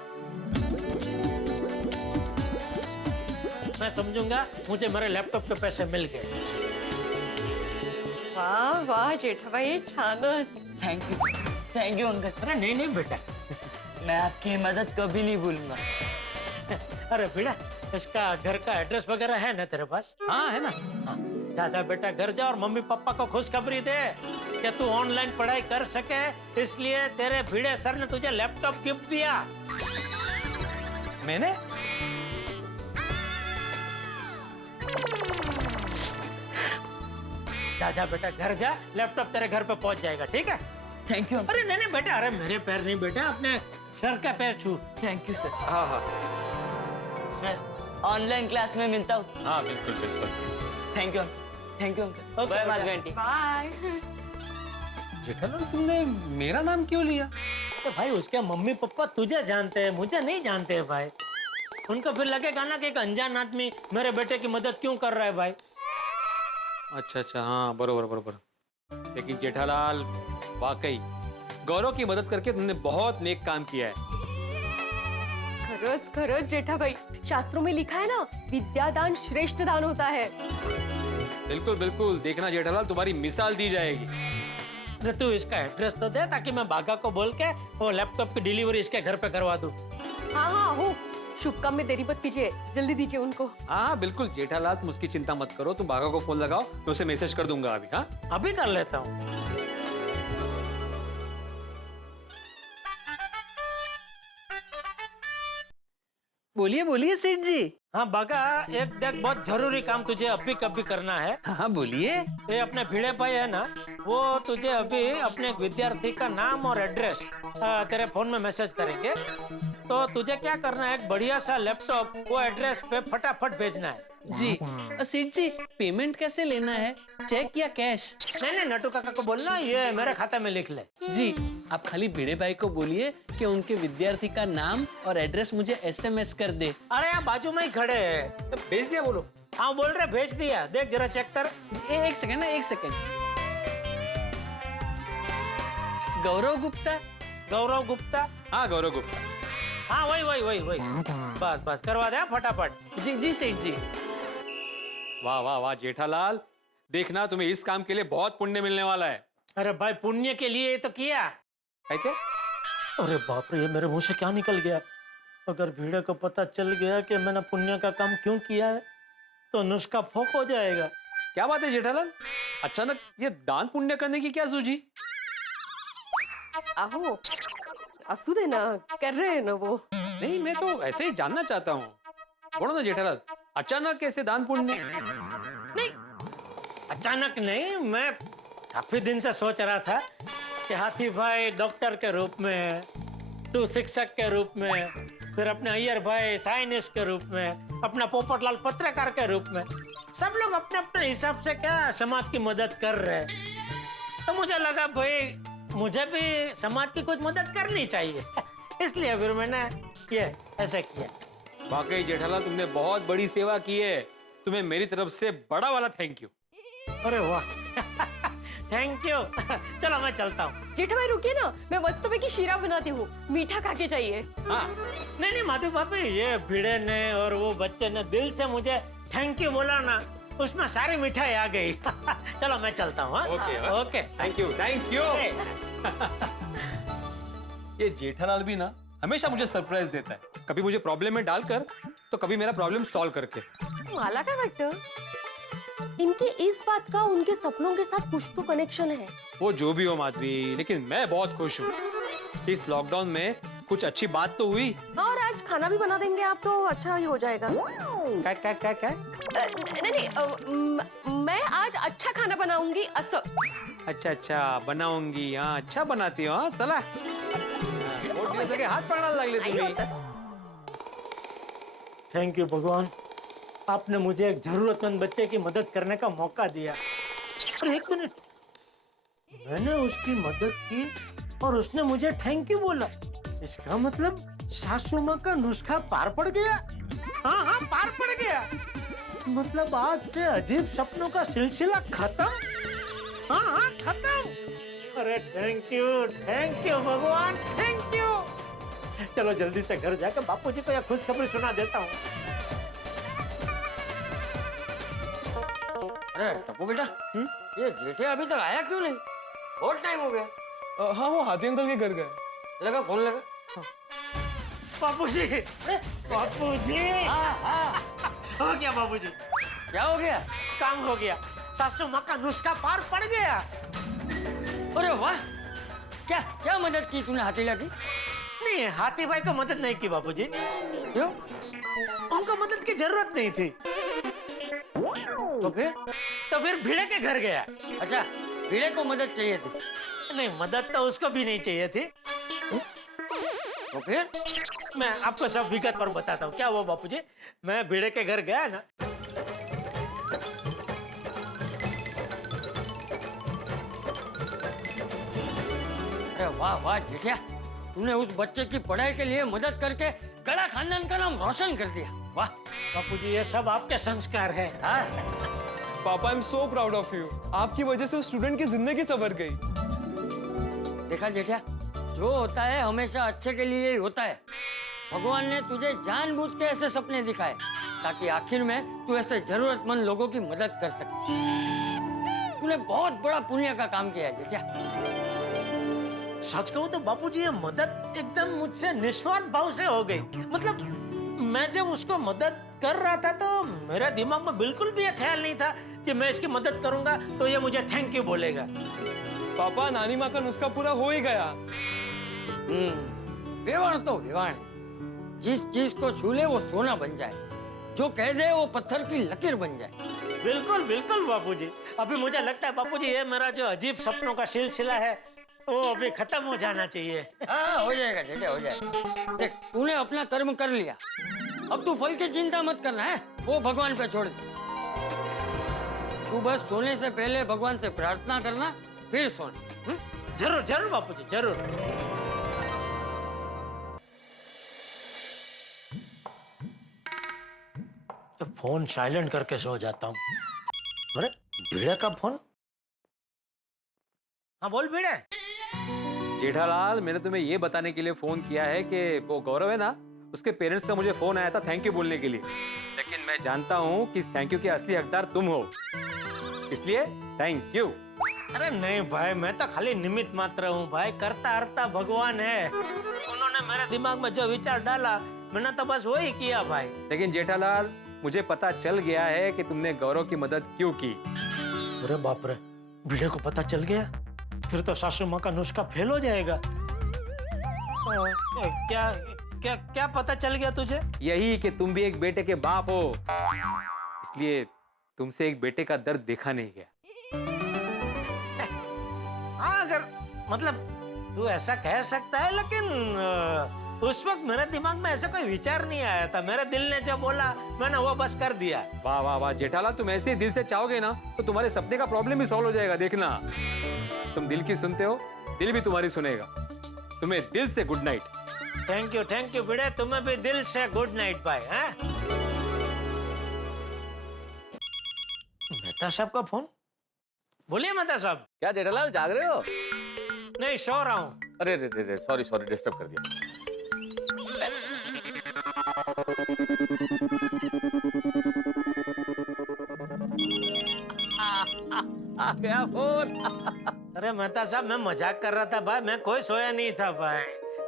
मैं समझूंगा मुझे मेरे लैपटॉप के पैसे मिल गए। वाह वाह जेठाबाई, छानच। Thank you uncle. अरे नहीं नहीं बेटा। मैं आपकी मदद कभी नहीं भूलूंगा। अरे बेटा, इसका घर का एड्रेस वगैरह है ना तेरे पास? हाँ है ना। हाँ, जा जा बेटा, घर जा और मम्मी पापा को खुशखबरी दे कि तू ऑनलाइन पढ़ाई कर सके, इसलिए तेरे भिड़े सर ने तुझे लैपटॉप गिफ्ट दिया। मैंने? जा जा बेटा, घर जा, लैपटॉप तेरे घर पे पहुंच जाएगा, ठीक है? Thank you. अरे नहीं नहीं बेटा, अरे मेरे पैर नहीं बेटा, अपने सर का पैर छू। Thank you sir. हाँ हाँ सर, ऑनलाइन क्लास में मिलता हूँ। हाँ, बिल्कुल बिल्कुल। Thank you uncle. Okay, bye बेटा। माधवी आंटी। बाय। जेठालाल, तुमने मेरा नाम क्यों लिया? तो भाई उसके मम्मी पापा तुझे जानते हैं, मुझे नहीं जानते हैं भाई। उनको फिर लगेगा ना कि एक अनजान आदमी मेरे बेटे की मदद क्यों कर रहा है भाई। अच्छा अच्छा, हाँ बरोबर बरोबर। लेकिन जेठालाल, वाकई गौरव की मदद करके तुमने बहुत नेक काम किया है। खरंच खरंच जेठाबाई, शास्त्रों में लिखा है ना, विद्यादान श्रेष्ठ दान होता है। बिल्कुल बिल्कुल, देखना जेठालाल, तुम्हारी मिसाल दी जाएगी। अरे तू इसका एड्रेस तो दे, ताकि मैं बागा को बोल के वो लैपटॉप की डिलीवरी इसके घर पे करवा दूं। हाँ हाँ हो, शुभ काम में देरी मत कीजिए, जल्दी दीजिए उनको। हाँ बिल्कुल जेठालाल, तुम उसकी चिंता मत करो, तुम बागा को फोन लगाओ, मैं उसे मैसेज कर दूंगा अभी। हाँ अभी कर लेता हूँ। बोलिए बोलिए सेठ जी। हाँ बागा, एक देख, बहुत जरूरी काम तुझे अभी कभी करना है। हाँ बोलिए। ये अपने भिड़े भाई है ना, वो तुझे अभी अपने एक विद्यार्थी का नाम और एड्रेस तेरे फोन में मैसेज करेंगे। तो तुझे क्या करना है, एक बढ़िया सा लैपटॉप वो एड्रेस पे फटाफट भेजना है। जी सेठ जी, पेमेंट कैसे लेना है, चेक या कैश? नहीं नहीं, नटू काका को बोलना ये मेरे खाते में लिख ले। जी, आप खाली भिड़े भाई को बोलिए कि उनके विद्यार्थी का नाम और एड्रेस मुझे SMS कर दे। अरे यहाँ बाजू में ही खड़े हैं। तो भेज दिया बोलो। हाँ बोल रहे भेज दिया, देख जरा चेक कर। एक सेकंड ना, एक सेकंड। गौरव गुप्ता। गौरव गुप्ता? हाँ गौरव गुप्ता। हाँ वही वही वही वही, बस बस करवा दे फटाफट। जी जी सेठ जी। वाह वाह वाह जेठालाल, देखना तुम्हें इस काम के लिए बहुत पुण्य मिलने वाला है। अरे भाई, पुण्य के लिए ये तो किया। है क्या? अरे बाप रे, ये मेरे मुंह से क्या निकल गया। अगर भीड़े को पता चल गया कि मैंने पुण्य का काम क्यों किया है, तो नुस्खा फोक हो जाएगा। क्या बात है जेठालाल, अचानक ये दान पुण्य करने की क्या सूझी? आहो, असू देना, कर रहे हैं ना वो। नहीं, मैं तो ऐसे ही जानना चाहता हूँ। बोलो ना जेठालाल, अचानक कैसे दान पुण्य? नहीं, अचानक नहीं, मैं काफी दिन से सोच रहा था कि हाथी भाई डॉक्टर के रूप में, तू शिक्षक के रूप में, फिर अपने अय्यर भाई साइंटिस्ट के रूप में, अपना पोपटलाल पत्रकार के रूप में, सब लोग अपने अपने हिसाब से क्या समाज की मदद कर रहे हैं। तो मुझे लगा भाई मुझे भी समाज की कुछ मदद करनी चाहिए। इसलिए फिर मैंने ये ऐसे किया। वाकई जेठालाल, तुमने बहुत बड़ी सेवा की है। तुम्हें मेरी तरफ से बड़ा वाला थैंक यू। अरे वाह, थैंक यू। चलो मैं चलता हूँ। जेठा भाई रुकिए ना, मैं मस्त की शीरा बनाती हूँ, मीठा खा के जाइए। हाँ, नहीं माधु भाभी, ये भिड़े ने और वो बच्चे ने दिल से मुझे थैंक यू बोला ना, उसमें सारी मिठाई आ गई। चलो मैं चलता हूँ। Okay, thank you, thank you. ये जेठालाल भी ना हमेशा मुझे सरप्राइज देता है, कभी मुझे प्रॉब्लम में डालकर तो कभी मेरा प्रॉब्लम सॉल्व करके। मला काय वाटतं, इनके इस बात का उनके सपनों के साथ कुछ तो कनेक्शन है। वो जो भी हो माधवी, लेकिन मैं बहुत खुश हूँ। इस लॉकडाउन में कुछ अच्छी बात तो हुई। और आज खाना भी बना देंगे आप तो अच्छा ही हो जाएगा। क्या? नहीं, मैं आज अच्छा खाना बनाऊंगी असं। अच्छा बनाऊंगी। हाँ, अच्छा बनाती हो। हाँ, चला। बहुत दिवस लगे, हाथ पकड़ायला लागले तुम्ही। थैंक यू भगवान, आपने मुझे एक जरूरतमंद बच्चे की मदद करने का मौका दिया। और एक मिनट, मैंने उसकी मदद की और उसने मुझे थैंक यू बोला। इसका मतलब सासू माँ का नुस्खा पार पड़ गया। हाँ, पार पड़ गया। मतलब आज से अजीब सपनों का सिलसिला खत्म। हाँ, खत्म। अरे थैंक यू भगवान, थैंक यू। चलो जल्दी से घर जाकर बापूजी को यह खुशखबरी सुना देता हूँ। अरे टप्पू बेटा, ये जेठे अभी तक आया क्यों नहीं? बहुत टाइम हो गया। हाँ, वो हाथी अंकल के घर गए। लगा फोन लगा। बापूजी, बापूजी, हो गया बापूजी, क्या हो गया? काम हो गया। सासू माँ का नुस्खा पार पड़ गया। अरे वाह, क्या क्या मदद की तूने हाथीला की? नहीं, हाथी भाई को मदद नहीं की बापूजी। क्यों? उनको मदद की जरूरत नहीं थी। तो फिर भिड़े के घर गया। अच्छा, भिड़े को मदद चाहिए थी? नहीं, मदद तो उसको भी नहीं चाहिए थी। तो फिर? मैं आपको सब विगत पर बताता हूँ। क्या हुआ बापूजी, मैं भिड़े के घर गया ना, अरे वाह जेठिया, तूने उस बच्चे की पढ़ाई के लिए मदद करके कड़ा खानदान का नाम रोशन कर दिया। वाह बापूजी, ये सब आपके संस्कार है। पापा, आई am so proud of you. आपकी वजह से उस स्टूडेंट की जिंदगी संवर गई। देखा जेठिया, जो होता है हमेशा अच्छे के लिए ही होता है। भगवान ने तुझे जानबूझ के ऐसे सपने दिखाए ताकि आखिर में तू ऐसे जरूरतमंद लोगों की मदद कर सके। तूने बहुत बड़ा पुण्य का काम किया है जेठिया। सच कहूँ तो बापूजी, ये मदद एकदम मुझसे निस्वार्थ भाव से हो गई। मतलब मैं जब उसको मदद कर रहा था तो मेरे दिमाग में बिल्कुल भी ये ख्याल नहीं था कि मैं इसकी मदद करूंगा तो ये मुझे थैंक यू बोलेगा। पापा, नानी माँ का नुस्खा पूरा हो ही गया। विवाण तो विवाण, जिस चीज को छू ले वो सोना बन जाए, जो कह दे वो पत्थर की लकीर बन जाए। बिल्कुल बिल्कुल बापूजी। अभी मुझे लगता है बापूजी, ये मेरा जो अजीब सपनों का सिलसिला है वो अभी खत्म हो जाना चाहिए। हाँ, हो जाएगा जेठे, हो जाएगा। देख, तूने अपना कर्म कर लिया, अब तू फल की चिंता मत करना है, वो भगवान पे छोड़ दे। तू बस सोने से पहले भगवान से प्रार्थना करना, फिर सोना। जरूर जरूर बापूजी, जरूर। तो फोन साइलेंट करके सो जाता हूँ। अरे भिड़े का फोन। हाँ बोल भिड़े। जेठालाल, मैंने तुम्हें ये बताने के लिए फोन किया है कि वो गौरव है ना, उसके पेरेंट्स का मुझे फोन आया था थैंक यू बोलने के लिए। लेकिन मैं जानता हूँ कि इस थैंक यू के असली हकदार तुम हो, इसलिए थैंक यू। अरे नहीं भाई, मैं तो खाली निमित्त मात्र हूँ भाई। करता हरता भगवान है। उन्होंने मेरे दिमाग में जो विचार डाला, मैंने तो बस वही किया भाई। लेकिन जेठालाल, मुझे पता चल गया है कि तुमने गौरव की मदद क्यों की। अरे बाप रे, भिड़े को पता चल गया फिर तो सासू माँ का नुस्खा फेल हो जाएगा। क्या क्या क्या पता चल गया तुझे? यही कि तुम भी एक बेटे के बाप हो, इसलिए तुमसे एक बेटे का दर्द देखा नहीं गया। हाँ, अगर मतलब तू ऐसा कह सकता है, लेकिन उस वक्त मेरे दिमाग में ऐसा कोई विचार नहीं आया था। मेरे दिल ने जो बोला मैंने वो बस कर दिया। वाह वाह वाह जेठालाल, तुम ऐसे ही दिल से चाहोगे ना तो तुम्हारे सपने का प्रॉब्लम ही सॉल्व हो जाएगा, देखना। तुम दिल की सुनते हो, दिल भी तुम्हारी सुनेगा। तुम्हें दिल से गुड नाइट। थैंक यू बिड़े, तुम्हें भी दिल से गुड नाइट बाय। मेहता साहब का फोन। बोलिए मेहता साहब। क्या जेठालाल जाग रहे हो? नहीं, सो रहा हूँ। अरे सॉरी डिस्टर्ब कर दिया। आ गया फोन। अरे मेहता साहब, मैं मजाक कर रहा था भाई, मैं कोई सोया नहीं था भाई,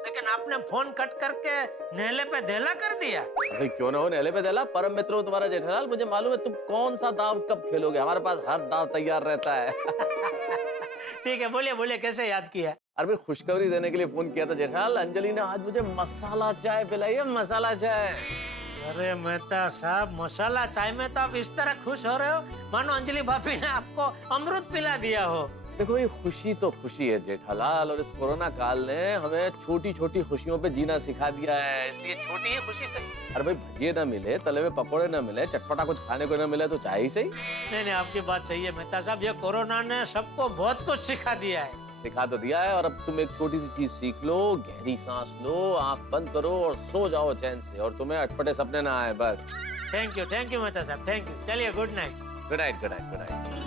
लेकिन आपने फोन कट करके नेले पे धेला कर दिया। भाई क्यों ना हो नेले पे देला, परम मित्र हो तुम्हारा जेठालाल। मुझे मालूम है तुम कौन सा दाव कब खेलोगे, हमारे पास हर दाव तैयार रहता है। ठीक है, बोलिए कैसे याद किया? अरे भाई खुशखबरी देने के लिए फोन किया था जेठालाल। अंजलि ने आज मुझे मसाला चाय पिलाई है, मसाला चाय। अरे मेहता साहब, मसाला चाय में तो आप इस तरह खुश हो रहे हो मानो अंजलि भाभी ने आपको अमृत पिला दिया हो। देखो ये खुशी तो खुशी है जेठालाल, और इस कोरोना काल ने हमें छोटी छोटी खुशियों पे जीना सिखा दिया है, इसलिए छोटी ही खुशी सही। अरे भाई भजिए ना मिले, तले हुए पकौड़े ना मिले, चटपटा कुछ खाने को ना मिले तो चाय ही सही। नहीं, आपकी बात सही है मेहता साहब, ये कोरोना ने सबको बहुत कुछ सिखा दिया है। सिखा तो दिया है, और अब तुम एक छोटी सी चीज सीख लो, गहरी सांस लो, आंख बंद करो और सो जाओ चैन से, और तुम्हें अटपटे सपने ना आए बस। थैंक यू मेहता साहब, थैंक यू। चलिए good night. Good night good night good night.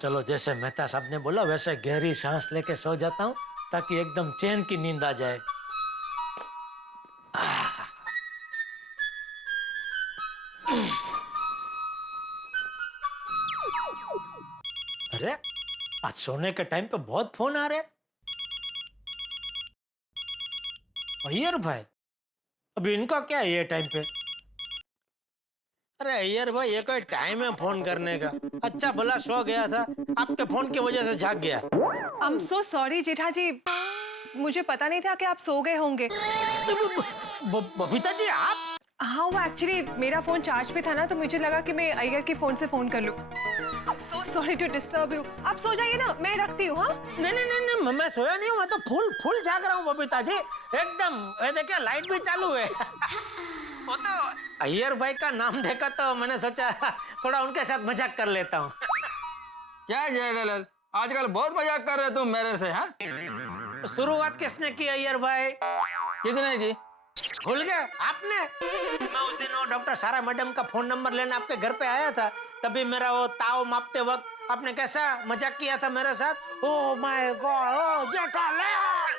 चलो, जैसे मेहता साहब ने बोला वैसे गहरी सांस लेके सो जाता हूँ, ताकि एकदम चैन की नींद आ जाए। अरे आज सोने के टाइम पे बहुत फोन आ रहे। अय्यर भाई, अभी इनका क्या है ये टाइम पे? अरे अय्यर भाई, ये कोई टाइम है फोन करने का? अच्छा भला सो गया था, आपके फोन की वजह से जाग गया। आई एम सो सॉरी जेठा जी, मुझे पता नहीं था कि आप सो गए होंगे। बबीता जी आप? हाँ, वो एक्चुअली मेरा फोन चार्ज पे था ना, तो मुझे लगा कि मैं अय्यर के फोन से फोन कर लूं। I am so sorry to disturb you. आप सो जाइए ना, मैं रखती हूँ। हाँ नहीं, मैं सोया नहीं हूँ, मैं तो फुल जाग रहा हूँ बबीता जी, एकदम। ये देखिए लाइट भी चालू है। वो तो अय्यर भाई का नाम देखा तो मैंने सोचा थोड़ा उनके साथ मजाक कर लेता हूँ। क्या जेठालाल, आजकल बहुत मजाक कर रहे हो तुम मेरे से? हाँ, शुरुआत किसने की अय्यर भाई? किसने की? भूल गए आपने? मैं उस दिन वो डॉक्टर सारा मैडम का फोन नंबर लेने आपके घर पे आया था, तभी मेरा वो ताव मापते वक्त आपने कैसा मजाक किया था मेरे साथ। Oh my God, oh Jethalal,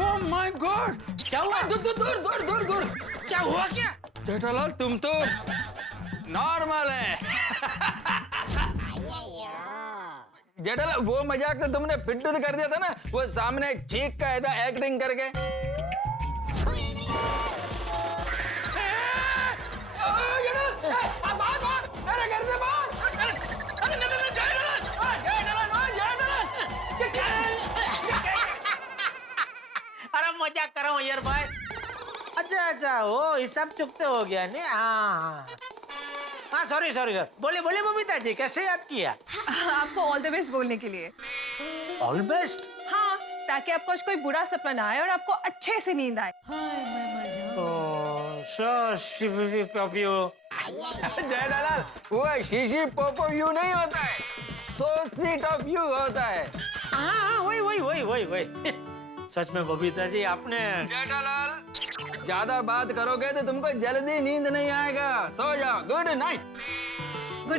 oh my God, क्या हुआ? दूर। क्या हुआ क्या? जेठालाल तुम तो नॉर्मल है। जेठालाल वो मजाक तो तुमने पिट्टू कर दिया था ना, वो सामने चीख का था एक्टिंग करके। अरे मजाक कर रहा हूँ यार भाई। अच्छा वो हिसाब चुकते हो गया नहीं? हाँ सॉरी। बोले बबीता जी, कैसे याद किया? आपको ऑल द बेस्ट बोलने के लिए। All best? हाँ, ताकि आपको आज कोई बुरा सपना ना आए और आपको अच्छे से नींद आए। So sweet of you. Jethalal वो शीशी पॉप ऑफ यू नहीं होता है, सो स्वीट ऑफ यू होता है। हाँ वही। सच में बबीता जी आपने। जेठालाल ज्यादा बात करोगे तो तुमको जल्दी नींद नहीं आएगा, सो जाओ। Good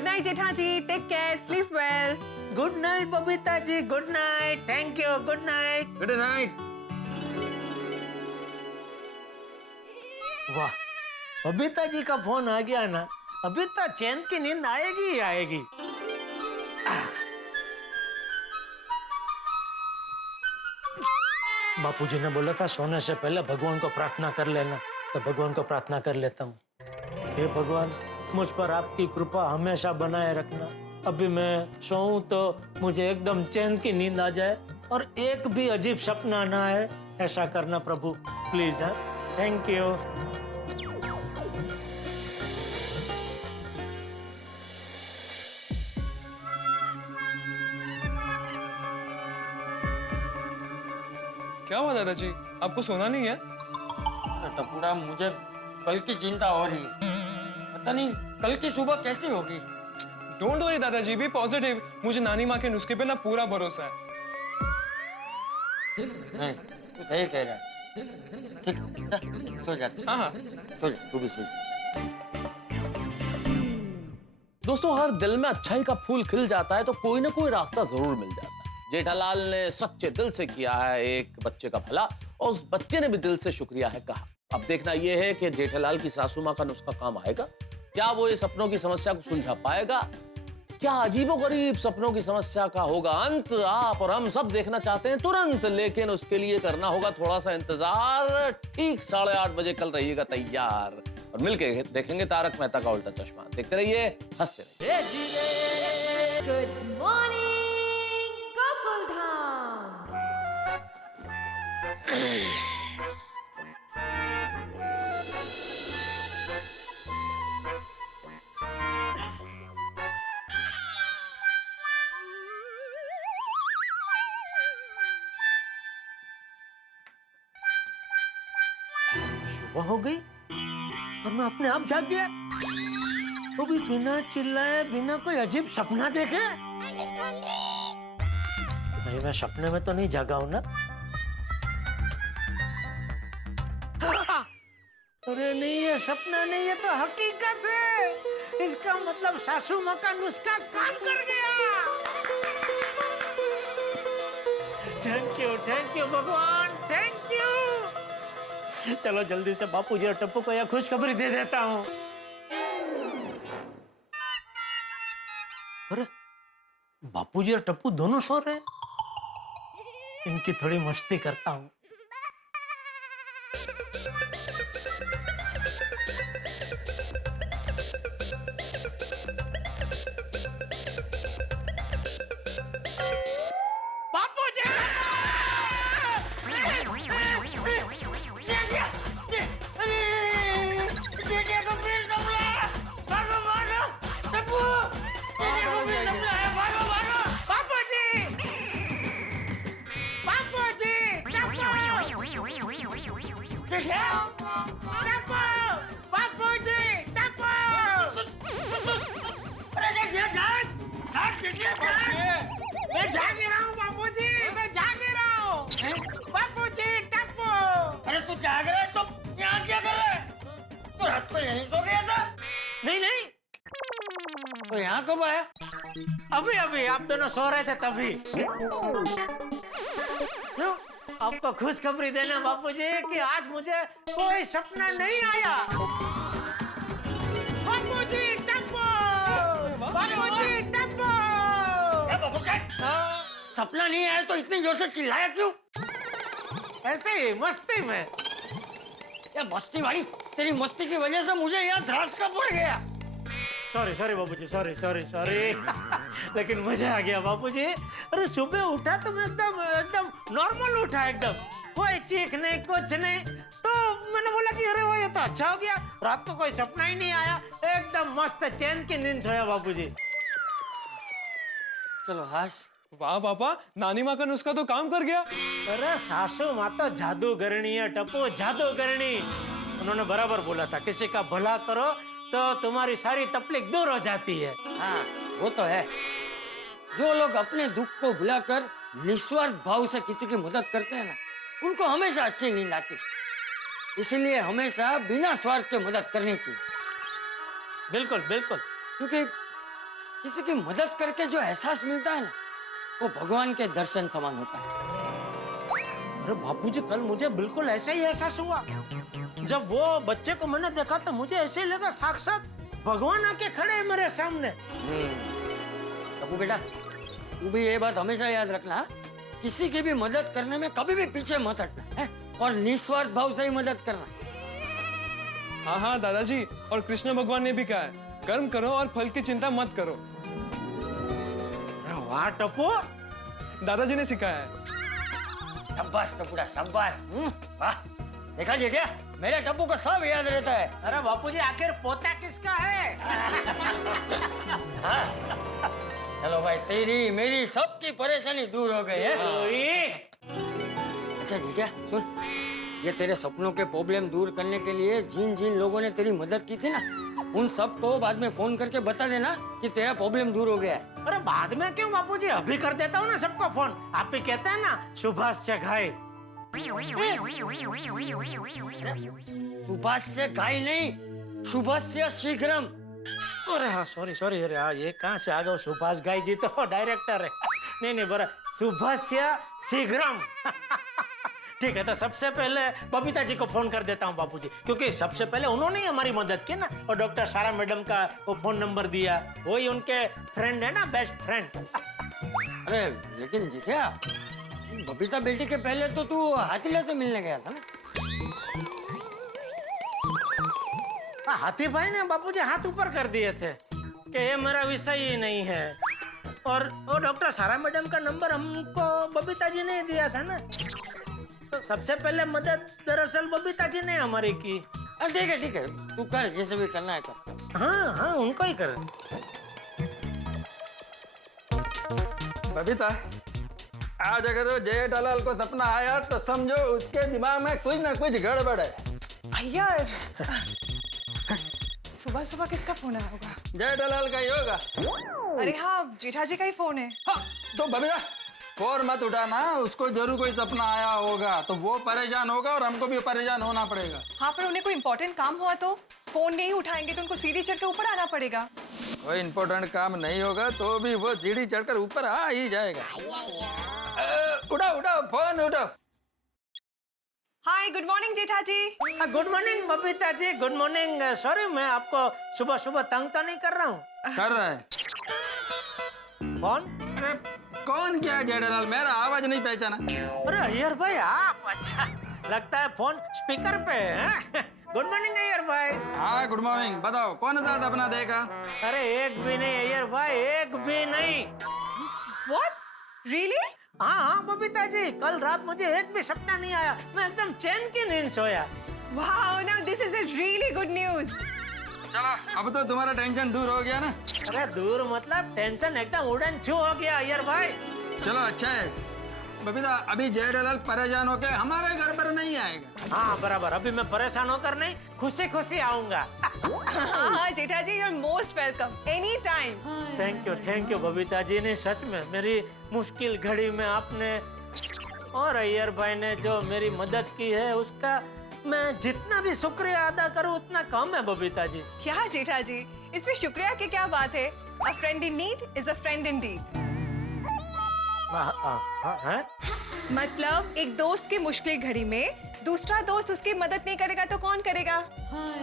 night Jetha ji, take care, sleep well. Good night Babita ji, good night. Thank you, good night. वाह, बबीता जी का फोन आ गया ना, अभी तो चैन की नींद आएगी ही आएगी। बापूजी ने बोला था सोने से पहले भगवान को प्रार्थना कर लेना, तो भगवान को प्रार्थना कर लेता हूँ। हे भगवान, मुझ पर आपकी कृपा हमेशा बनाए रखना। अभी मैं सोऊं तो मुझे एकदम चैन की नींद आ जाए और एक भी अजीब सपना ना आए, ऐसा करना प्रभु प्लीज। है, थैंक यू। क्या हुआ दादाजी, आपको सोना नहीं है? टपुड़ा, मुझे कल की चिंता हो रही है। पता नहीं कल की सुबह कैसी होगी। डोंट वरी दादाजी, बी पॉजिटिव। मुझे नानी माँ के नुस्खे पे ना पूरा भरोसा है। नहीं, तू सही कह रहा है। ठीक, सो जा। हाँ हाँ, सो जा, तू भी सो जा। दोस्तों, हर दिल में अच्छाई का फूल खिल जाता है तो कोई ना कोई रास्ता जरूर मिल जाता है। जेठालाल ने सच्चे दिल से किया है एक बच्चे का भला, और उस बच्चे ने भी दिल से शुक्रिया है कहा। अब देखना यह है कि जेठालाल की सासू माँ का नुस्खा काम आएगा। क्या वो ये सपनों की समस्या को सुलझा पाएगा? क्या अजीबोगरीब सपनों की समस्या का होगा अंत? आप और हम सब देखना चाहते हैं तुरंत, लेकिन उसके लिए करना होगा थोड़ा सा इंतजार। ठीक 8:30 बजे कल रहिएगा तैयार और मिलके देखेंगे तारक मेहता का उल्टा चश्मा। देखते रहिए, हंसते रहिए। Good morning Gokuldham. सुबह हो गई और मैं अपने आप जाग गया, वो भी बिना चिल्लाए, बिना कोई अजीब सपना देखे। नहीं, मैं सपने में तो नहीं जागा हूं ना? अरे नहीं, ये सपना नहीं, ये तो हकीकत है। इसका मतलब सासू माँ का नुस्खा काम कर गया। थैंक यू भगवान, थैंक यू। चलो जल्दी से बापूजी और टप्पू को यह खुशखबरी दे देता हूँ। अरे बापूजी और टप्पू दोनों सो रहे हैं, इनकी थोड़ी मस्ती करता हूँ। मैं जाग ही रहा हूँ बापूजी, मैं जाग ही रहा हूँ। बापूजी, टप्पू। अरे तू जाग रहा है तो यहाँ क्या कर रहा है? तू रात को यहीं सो गया था? नहीं नहीं, तो यहाँ कब आया? अभी अभी आप दोनों सो रहे थे तभी। क्यों? आपको खुशखबरी देना बापूजी कि आज मुझे कोई सपना नहीं आया। बापूजी, टप्पू। बापूजी, टप्पू। सपना नहीं आया तो इतनी जोर से चिल्लाया क्यों? ऐसे ही मस्ती में। ये मस्ती वाली, तेरी मस्ती की वजह से मुझे यहाँ ध्रास का पड़ गया। सॉरी बापूजी, सॉरी। लेकिन मजा आ गया बापूजी। अरे सुबह उठा तो मैं एकदम नॉर्मल उठा, एकदम कोई चीख नहीं, कुछ नहीं। तो मैंने बोला कि अरे वो ये तो अच्छा हो गया, रात को कोई सपना ही नहीं आया, एकदम मस्त चैन की नींद सोया बापूजी। चलो हाश। वाह पापा, नानी माँ का नुस्खा तो काम कर गया। अरे सासू माँ तो जादूगरनी है टप्पू, जादूगरनी। उन्होंने बराबर बोला था, किसी का भला करो तो तुम्हारी सारी तकलीफ दूर हो जाती है। हाँ, वो तो है। जो लोग अपने दुख को भुलाकर निस्वार्थ भाव से किसी की मदद करते हैं ना, उनको हमेशा अच्छी नींद आती है। इसलिए हमेशा बिना स्वार्थ के मदद करनी चाहिए। बिल्कुल, क्योंकि किसी की मदद करके जो एहसास मिलता है ना, वो भगवान के दर्शन समान होता है। अरे बापूजी, कल मुझे बिल्कुल ऐसा ही एहसास हुआ। जब वो बच्चे को मैंने देखा तो मुझे ऐसे ही लगा साक्षात भगवान आके खड़े हैं मेरे सामने। टप्पू बेटा, तू भी ये बात हमेशा याद रखना, किसी की भी मदद करने में कभी भी पीछे मत हटना है, और निस्वार्थ भाव से ही मदद करना। हाँ दादाजी, और कृष्ण भगवान ने भी कहा है, कर्म करो और फल की चिंता मत करो। वाह टप्पू, दादाजी ने सिखाया है। शाबाश टपुड़ा शाबाश। वाह देखा जेठिया, मेरे टप्पू को सब याद रहता है। अरे बापूजी आखिर पोता किसका है? चलो भाई, तेरी मेरी सबकी परेशानी दूर हो गई है। अच्छा जेठिया सुन, ये तेरे सपनों के प्रॉब्लम दूर करने के लिए जिन जिन लोगों ने तेरी मदद की थी ना, उन सबको बाद में फोन करके बता देना कि तेरा प्रॉब्लम दूर हो गया है। अरे बाद में क्यों बापूजी, अभी कर देता हूँ ना सबको फोन। आप ही कहते हैं ना सुभाष चघाई। सुभाष से घाई नहीं, सुभाष से शीघ्रम। अरे हाँ सॉरी सॉरी, अरे हाँ ये कहाँ से आ गए? सुभाष घाई जी तो डायरेक्टर है। नहीं बरा, सुभाष शीघ्रम। ठीक है, तो सबसे पहले बबीता जी को फोन कर देता हूँ बापूजी, क्योंकि सबसे पहले उन्होंने ही हमारी मदद की ना, और डॉक्टर सारा मैडम का वो फोन नंबर दिया, वही उनके फ्रेंड है ना, बेस्ट फ्रेंड। अरे लेकिन जेठिया, बबीता बेटी के पहले तो तू हाथीला से मिलने गया था ना? हाथी भाई ने बापूजी हाथ ऊपर कर दिए थे कि ये मेरा विषय ही नहीं है, और वो डॉक्टर सारा मैडम का नंबर हमको बबीता जी ने दिया था ना, तो सबसे पहले मदद दरअसल बबीता जी ने हमारी की। ठीक है, तू कर, जैसे भी करना है कर। हाँ हाँ उनको ही कर। बबीता, आज अगर वो जेठालाल को सपना आया तो समझो उसके दिमाग में कुछ ना कुछ गड़बड़ है। यार सुबह सुबह किसका फोन आया होगा? जेठालाल का ही होगा। अरे हाँ, जेठा जी का ही फोन है। हाँ, तो बबीता फोन मत उठाना, उसको जरूर कोई सपना आया होगा, तो वो परेशान होगा और हमको भी परेशान होना पड़ेगा। हाँ, पर उन्हें कोई इम्पोर्टेंट काम हुआ तो फोन नहीं उठाएंगे तो उनको सीढ़ी चढ़ के ऊपर आना पड़ेगा। कोई इम्पोर्टेंट काम नहीं होगा तो भी वो सीढ़ी चढ़कर ऊपर आ ही जाएगा। उठाओ फोन उठाओ। हाय, गुड मॉर्निंग जेठा जी। Good morning Babita ji, good morning. Sorry मैं आपको सुबह सुबह तंग तो नहीं कर रहा हूँ? कर रहा है। कौन? अरे कौन क्या जेठालाल, मेरा आवाज नहीं पहचाना? अरे अय्यर भाई आप, अच्छा लगता है फोन स्पीकर पे है। गुड मॉर्निंग अय्यर भाई। हाँ गुड मॉर्निंग, बताओ कौन सा सपना देखा? अरे एक भी नहीं अय्यर भाई, एक भी नहीं। What? Really? हाँ बबीता जी, कल रात मुझे एक भी सपना नहीं आया, मैं एकदम चैन की नींद सोया। Wow, now this is a really good news. चलो अब तो तुम्हारा टेंशन दूर हो गया ना? अरे दूर मतलब टेंशन एकदम उड़न छू हो गया अय्यर भाई। चलो अच्छा है बबीता, अभी जेठालाल परेशान होके हमारे घर पर नहीं आएगा। हाँ बराबर, अभी मैं परेशान होकर नहीं, खुशी खुशी आऊंगा। हाँ Jetha ji, you're most welcome. Anytime. Thank you Babita ji ने, सच में मेरी मुश्किल घड़ी में आपने और अय्यर भाई ने जो मेरी मदद की है, उसका मैं जितना भी शुक्रिया अदा करूं उतना कम है बबीता जी। क्या जेठा जी, इसमें शुक्रिया की क्या बात है? A friend in need is a friend indeed. मतलब एक दोस्त की मुश्किल घड़ी में दूसरा दोस्त उसकी मदद नहीं करेगा तो कौन करेगा?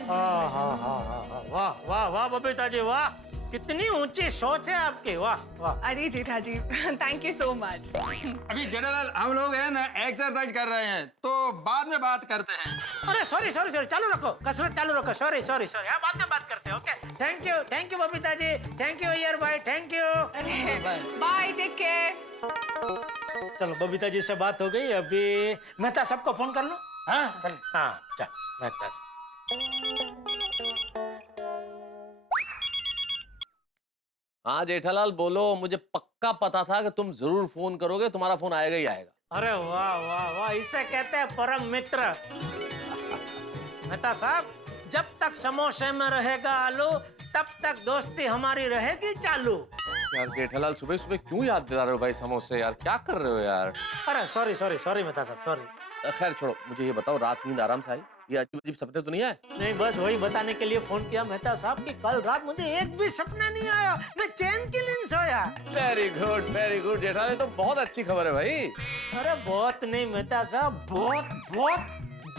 वाह वाह वाह बबीता जी वाह, कितनी ऊंची सोच है आपकी, वाह वाह। अरे जेठा जी, थैंक यू सो मच। अभी जेठालाल हम लोग है ना एक्सरसाइज कर रहे हैं, तो बाद में बात करते हैं। अरे सॉरी चालू रखो, कसरत चालू रखो। सॉरी हाँ बाद में बात करते हैं। Okay, thank you Babita ji, thank you Iyer भाई, thank you. Bye, take care. चलो बबीता जी से बात हो गई, अभी मेहता सबको फोन कर लूं? हाँ चल। हाँ चल मेहता से। हाँ जेठालाल बोलो, मुझे पक्का पता था कि तुम जरूर फोन करोगे, तुम्हारा फोन आएगा ही आएगा। अरे वाह वाह वाह, इसे कहते हैं परम मित्र। मेहता साहब, जब तक समोसे में रहेगा आलू, तब तक दोस्ती हमारी रहेगी चालू। यार जेठालाल सुबह सुबह क्यों याद दिला रहे हो भाई समोसे, यार क्या कर रहे हो यार? अरे सॉरी मेहता साहब, सॉरी। खैर छोड़ो, मुझे ये बताओ रात नींद आराम से आई? ये अजीब अजीब सपने तो नहीं आए? नहीं, बस वही बताने के लिए फोन किया मेहता साहब कि कल रात मुझे एक भी सपना नहीं आया, मैं चैन की नींद सोया। वेरी गुड जेठालाल, तो बहुत अच्छी खबर है भाई। अरे बहुत नहीं मेहता साहब,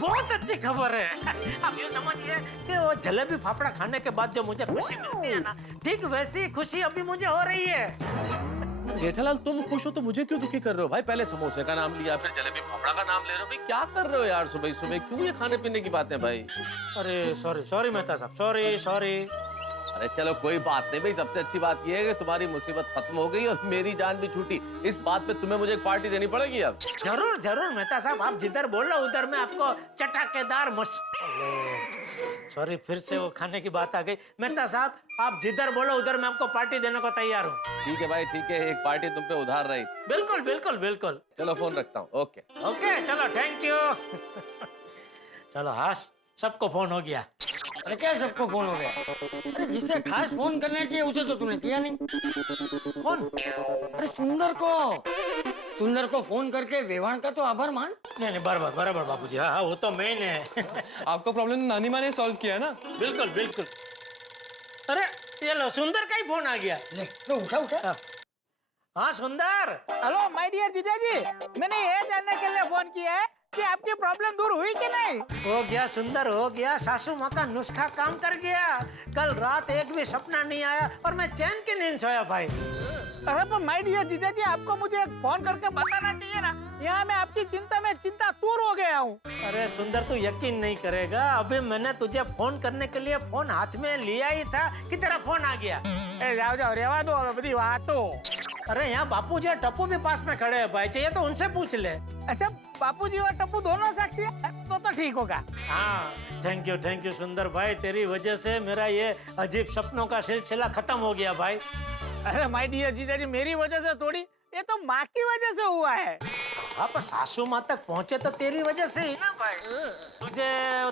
बहुत अच्छी खबर है। आप यूँ समझिए कि वो जलेबी फाफड़ा खाने के बाद जो मुझे खुशी मिलती है ना, ठीक वैसी खुशी अभी मुझे हो रही है। जेठालाल तुम खुश हो तो मुझे क्यों दुखी कर रहे हो भाई? पहले समोसे का नाम लिया, फिर जलेबी फाफड़ा का नाम ले रहे हो, भाई क्या कर रहे हो यार सुबह सुबह? क्यों ये खाने पीने की बातें भाई? अरे सॉरी मेहता साहब, सॉरी। अरे चलो कोई बात नहीं भाई, सबसे अच्छी बात यह है कि तुम्हारी मुसीबत खत्म हो गई और मेरी जान भी छूटी। इस बात पे तुम्हें मुझे एक पार्टी देनी पड़ेगी अब। जरूर जरूर मेहता साहब, आप जिधर बोल रहे हो उधर मैं आपको चटाकेदार सॉरी, फिर से वो खाने की बात आ गई। मेहता साहब, आप जिधर बोलो उधर मैं आपको पार्टी देने को तैयार हूँ। ठीक है भाई, ठीक है, एक पार्टी तुम पे उधार रही। बिल्कुल बिल्कुल बिल्कुल। चलो फोन रखता हूँ। ओके ओके, चलो, थैंक यू। चलो हाश, सबको फोन हो गया। अरे क्या सबको फोन हो गया? अरे जिसे खास फोन करना चाहिए उसे तो तूने किया नहीं। कौन? अरे सुंदर को फोन करके वेवाण का तो आभार मान। नहीं बराबर बराबर बाबूजी, हाँ वो तो मेन है। आपका प्रॉब्लम नानी माँ ने सॉल्व किया है ना? बिल्कुल बिल्कुल। अरे ये लो, सुंदर का ही फोन आ गया। ले तो उठा। हाँ सुंदर। हेलो माय डियर जीजाजी, मैंने ये जानने के लिए फोन किया है कि आपकी प्रॉब्लम दूर हुई कि नहीं? हो गया सुंदर, हो गया। सासू माँ का नुस्खा काम कर गया। कल रात एक भी सपना नहीं आया और मैं चैन की नींद सोया भाई। अरे पर माय डियर जीजाजी, आपको मुझे एक फोन करके बताना चाहिए ना। यहाँ मैं आपकी चिंता में चिंतातुर हो गया हूँ। अरे सुंदर, तू यकीन नहीं करेगा, अभी मैंने तुझे फोन करने के लिए फोन हाथ में लिया ही था कि तेरा फोन आ गया। जाओ रेवा दो बड़ी बातों। अरे यहाँ बापूजी और टप्पू भी पास में खड़े हैं भाई, चाहिए तो उनसे पूछ ले। अच्छा, बापूजी और टप्पू दोनों साक्षी है तो ठीक होगा। हाँ, थैंक यू सुंदर भाई, तेरी वजह से मेरा ये अजीब सपनों का सिलसिला खत्म हो गया भाई। अरे माय डियर जीजाजी, मेरी वजह से थोड़ी, ये तो माँ की वजह से हुआ है। हाँ, पर सासू माँ तक पहुँचे तो तेरी वजह से ही ना भाई। तुझे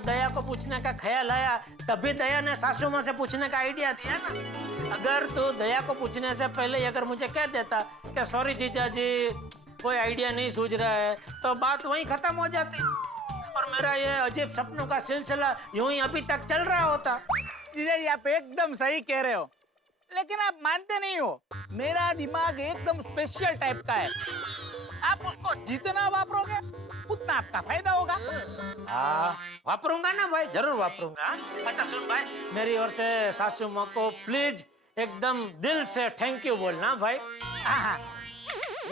दया को पूछने का ख्याल आया, तभी दया ने सासू माँ से पूछने का आइडिया दिया ना। अगर तू दया को पूछने से पहले अगर मुझे कह देता कि सॉरी जीजा जी, कोई आइडिया नहीं सूझ रहा है, तो बात वहीं खत्म हो जाती और मेरा ये अजीब सपनों का सिलसिला यूं ही अभी तक चल रहा होता। जीजा जी, आप एकदम सही कह रहे हो, लेकिन आप मानते नहीं हो। मेरा दिमाग एकदम स्पेशल टाइप का है। आप उसको जितना वापरोगे उतना आपका फायदा होगा। हाँ, वापरूंगा ना भाई, जरूर वापरूंगा। अच्छा सुन भाई, मेरी ओर से सासू माँ को प्लीज एकदम दिल से थैंक यू बोलना भाई। हाँ,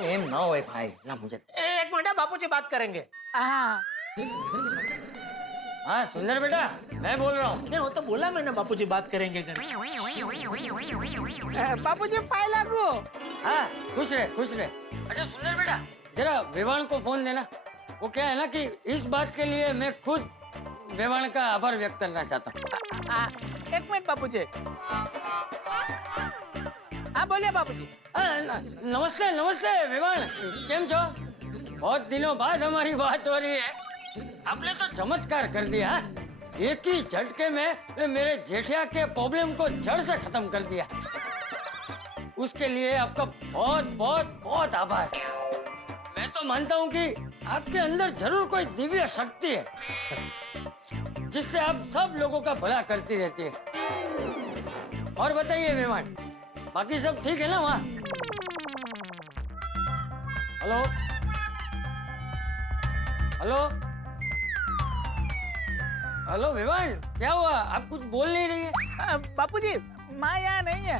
एम ना होए भाई, ना मुझे। एक मिनट, बापूजी बात करेंगे। हाँ सुंदर बेटा, मैं बोल रहा हूँ। नहीं, वो तो बोला मैंने, बापूजी बात करेंगे। बापूजी पाए लागू। हाँ, खुश रहे। अच्छा सुंदर बेटा, जरा वेवाण को फोन देना। वो क्या है ना कि इस बात के लिए मैं खुद वेवाण का आभार व्यक्त करना चाहता हूँ। एक मिनट बापूजी। हाँ बोलिए बापूजी। नमस्ते वेवाण, केम छो? बहुत दिनों बाद हमारी बात हो रही है। आपने तो चमत्कार कर दिया। एक ही झटके में मेरे जेठिया के प्रॉब्लम को जड़ से खत्म कर दिया। उसके लिए आपका बहुत बहुत बहुत आभार। मैं तो मानता हूँ कि आपके अंदर जरूर कोई दिव्य शक्ति है जिससे आप सब लोगों का भला करती रहती है। और बताइए मेहमान, बाकी सब ठीक है ना वहाँ? हेलो मेहमान, क्या हुआ? आप कुछ बोल नहीं रही है? बापूजी, माँ यहाँ नहीं है।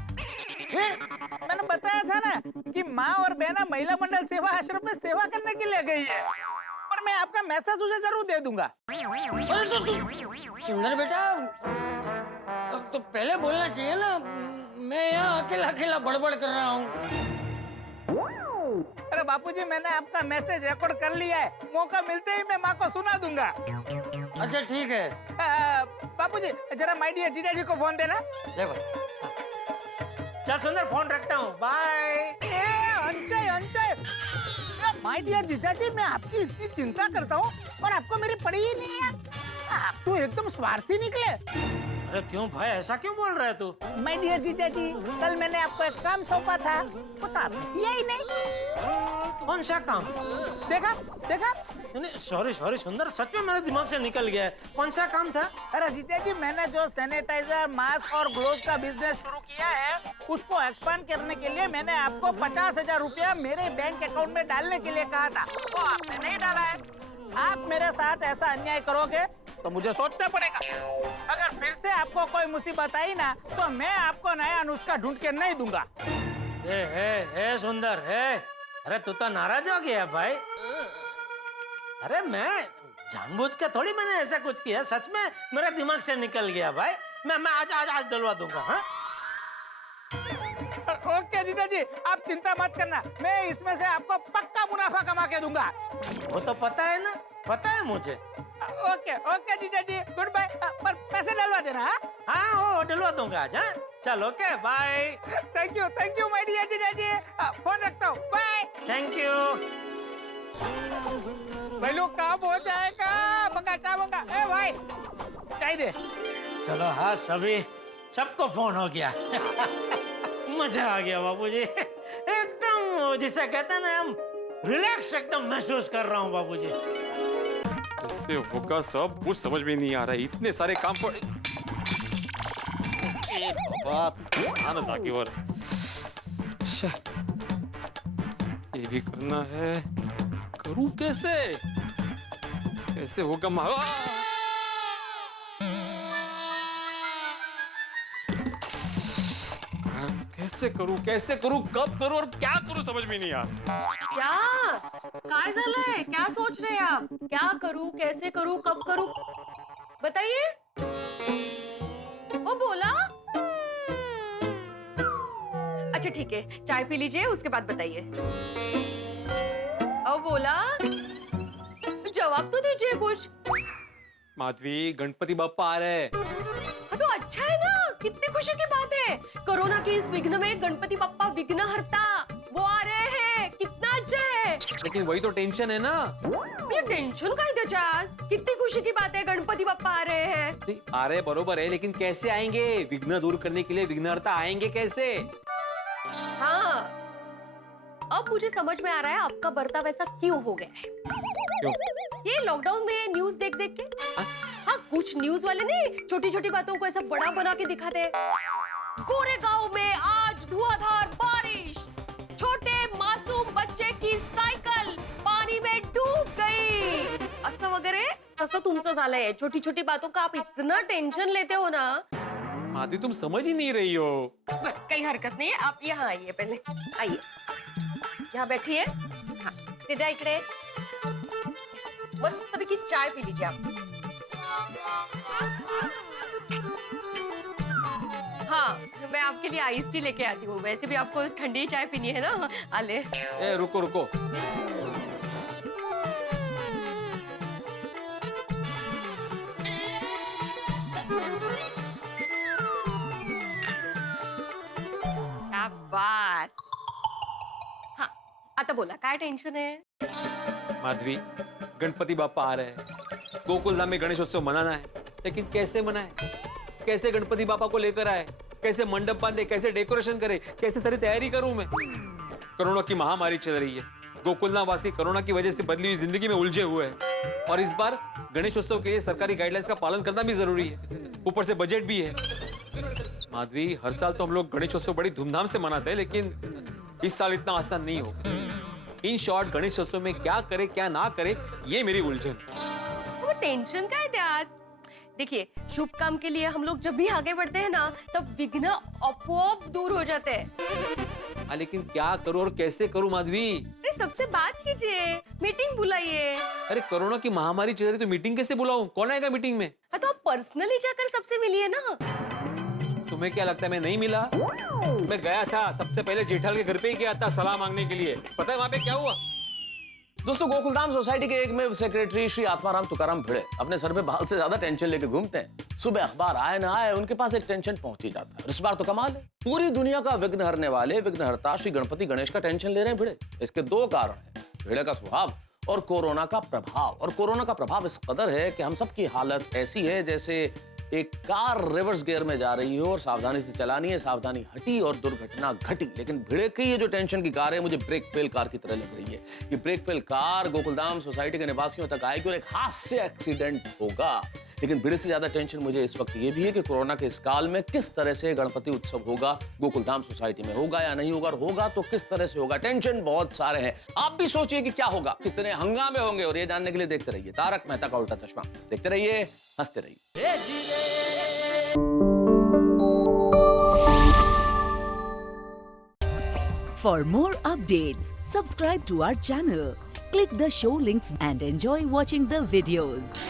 मैंने बताया था ना कि माँ और बहना महिला मंडल सेवा आश्रम में सेवा करने के लिए गई है, पर मैं आपका मैसेज उसे जरूर दे दूंगा। अरे तो सुंदर बेटा, तो पहले बोलना चाहिए ना। मैं यहाँ अकेला बड़बड़ कर रहा हूँ। अरे बापूजी, मैंने आपका मैसेज रिकॉर्ड कर लिया है, मौका मिलते ही मैं माँ को सुना दूंगा। अच्छा ठीक है। बापूजी, जरा माय डियर जीजा जी को फोन देना। ले भाई। चल सुंदर, फोन रखता हूँ, बाय। अंचय, माय डियर जीजा जी, मैं आपकी इतनी चिंता करता हूँ और आपको मेरी पड़ी ही नहीं है। आप तो एकदम स्वार्थी निकले। अरे क्यों भाई, ऐसा क्यों बोल रहा है तू? माय डियर जीजा जी, कल मैंने आपको एक काम सौंपा था, वो तो आपने किया ही नहीं। कौन सा काम? देखा? सॉरी सुंदर, सच में मेरे दिमाग से निकल गया है। कौन सा काम था? अरे जीजा जी, मैंने जो सैनिटाइजर, मास्क और ग्लोव्स का बिजनेस शुरू किया है, उसको एक्सपांड करने के लिए मैंने आपको 50,000 रुपया मेरे बैंक अकाउंट में डालने के लिए कहा था, वो आपने नहीं डाला है। आप मेरे साथ ऐसा अन्याय करोगे तो मुझे सोचना पड़ेगा। अगर फिर से आपको कोई मुसीबत आई ना, तो मैं आपको नया नुस्खा ढूंढ के नहीं दूंगा। ए सुंदर, अरे तू तो नाराज हो गया भाई। अरे मैं जानबूझ के थोड़ी मैंने ऐसा कुछ किया, सच में मेरा दिमाग से निकल गया भाई। मैं आज डलवा दूंगा। हाँ, जीजा जी, आप चिंता मत करना, मैं इसमें से आपको पक्का मुनाफा कमा के दूंगा। वो तो पता है ना, पता है मुझे। ओके ओके जीजा जी, गुड बाय। पर पैसे डलवा देना। हाँ वो डलवा दूंगा आज। हाँ चल okay bye. Thank you my dear जीजा जी। फोन रखता हूँ, बाय। Thank you. भाई लोग काम हो जाएगा। मंगा ए भाई चाय दे। चलो हाँ सभी सबको फोन हो गया। मजा आ गया बाबूजी, एकदम जिसे कहते हैं ना हम रिलैक्स एकदम महसूस कर रहा हूँ बाबूजी। इससे होगा सब कुछ समझ में नहीं आ रहा है, इतने सारे काम पड़े। ये भी करना है, करूं कैसे? कैसे होगा कैसे करूं, कब करूं और क्या करूं समझ में नहीं आ रहा। काय झालंय? क्या सोच रहे हैं आप? क्या करूं, कैसे करूं, कब करूं? बताइए। ओ बोला। अच्छा ठीक है, चाय पी लीजिए, उसके बाद बताइए। ओ बोला, जवाब तो दीजिए कुछ। माधवी, गणपति बप्पा आ रहे हैं। तो अच्छा है ना, कितनी खुशी की बात है। कोरोना के इस विघ्न में गणपति बप्पा विघ्नहर्ता वो आ रहे हैं, कितना अच्छा है। लेकिन वही तो टेंशन है ना। ये टेंशन का ही त्याच्यात, कितनी खुशी की बात है, गणपति बप्पा आ रहे हैं। आ रहे बरोबर है, लेकिन कैसे आएंगे? विघ्न दूर करने के लिए विघ्नहर्ता आएंगे कैसे? हाँ, अब मुझे समझ में आ रहा है आपका बर्ताव ऐसा क्यों हो गया है। क्यों? ये लॉकडाउन में न्यूज देख देख के। हाँ, कुछ न्यूज वाले ने छोटी छोटी बातों को ऐसा बड़ा बना के दिखाते हैं। गोरेगांव में आज धुआंधार बारिश, छोटे मासूम बच्चे की साइकिल पानी में डूब गई, असं वगैरे तसं तुमचं झालंय। छोटी छोटी बातों का आप इतना टेंशन लेते हो ना। माधवी, तुम समझ ही नहीं रही हो। कोई हरकत नहीं है, आप यहाँ आइए, पहले आइए, यहाँ बैठिए। हाँ, तेजा इकडे मस्त पैकी चाय पी लीजिए आप। हाँ, मैं आपके लिए आइस टी लेके आती हूँ। वैसे भी आपको ठंडी चाय पीनी है ना, आले। ए, रुको रुको। शाबास। हाँ, आता बोला, काय टेंशन है? माधवी, गणपति बाप्पा आ रहे हैं, गोकुलधाम में गणेशोत्सव मनाना है, लेकिन कैसे मनाए? कैसे गणपति बापा को लेकर आए? कैसे मंडप बांधे? कैसे डेकोरेशन करे? कैसे सारी तैयारी करूं मैं? कोरोना की महामारी चल रही है, गोकुलधाम वासी कोरोना की वजह से बदली हुई जिंदगी में उलझे हुए हैं, और इस बार गणेशोत्सव के लिए सरकारी गाइडलाइंस का पालन करना भी जरूरी है, ऊपर से बजट भी है। माधवी, हर साल तो हम लोग गणेशोत्सव बड़ी धूमधाम से मनाते हैं, लेकिन इस साल इतना आसान नहीं होगा। इन शॉर्ट, गणेशोत्सव में क्या करे क्या ना करे, ये मेरी उलझन। वो टेंशन का है त्यात। देखिए, शुभ काम के लिए हम लोग जब भी आगे बढ़ते हैं ना, तब विघ्न अपॉप दूर हो जाते हैं। लेकिन क्या करूं और कैसे करूं माधवी? अरे सबसे बात कीजिए, मीटिंग बुलाइए। अरे कोरोना की महामारी चल रही तो मीटिंग कैसे बुलाऊं? कौन आएगा मीटिंग में? हाँ, तो आप पर्सनली जाकर सबसे मिलिए ना। तुम्हें क्या लगता है मैं नहीं मिला? मैं गया था, सबसे पहले जेठाल के घर पे ही गया था सलाह मांगने के लिए। पता है वहां पे क्या हुआ? दोस्तों, गोकुलधाम सोसाइटी के एकमेव सेक्रेटरी श्री आत्माराम तुकाराम भिड़े अपने सर पे बाल से ज्यादा टेंशन लेके घूमते हैं। सुबह अखबार आए ना आए, उनके पास एक टेंशन पहुंच ही जाता है। इस बार तो कमाल है, पूरी दुनिया का विघ्न हरने वाले विघ्नहर्ता श्री गणपति गणेश का टेंशन ले रहे हैं भिड़े। इसके दो कारण हैं, भिड़े का स्वभाव और कोरोना का प्रभाव। और कोरोना का प्रभाव इस कदर है कि हम सबकी हालत ऐसी है जैसे एक कार रिवर्स गियर में जा रही हो और सावधानी से चलानी है, सावधानी हटी और दुर्घटना घटी। लेकिन भिड़े की ये जो टेंशन की कार है, मुझे ब्रेक फेल कार की तरह लग रही है। ये brake fail car Gokuldham society के निवासियों तक आएगी और एक हादसे एक्सीडेंट होगा। लेकिन भिड़े से ज्यादा टेंशन मुझे इस वक्त ये भी है कि कोरोना के इस काल में किस तरह से गणपति उत्सव होगा, गोकुलधाम सोसाइटी में होगा या नहीं होगा, और होगा तो किस तरह से होगा। टेंशन बहुत सारे हैं। आप भी सोचिए कि क्या होगा, कितने हंगामे होंगे, और ये जानने के लिए देखते रहिए तारक मेहता का उल्टा चश्मा। देखते रहिए, हंसते रहिए। For more updates, subscribe to our channel, click the show links and enjoy watching the videos.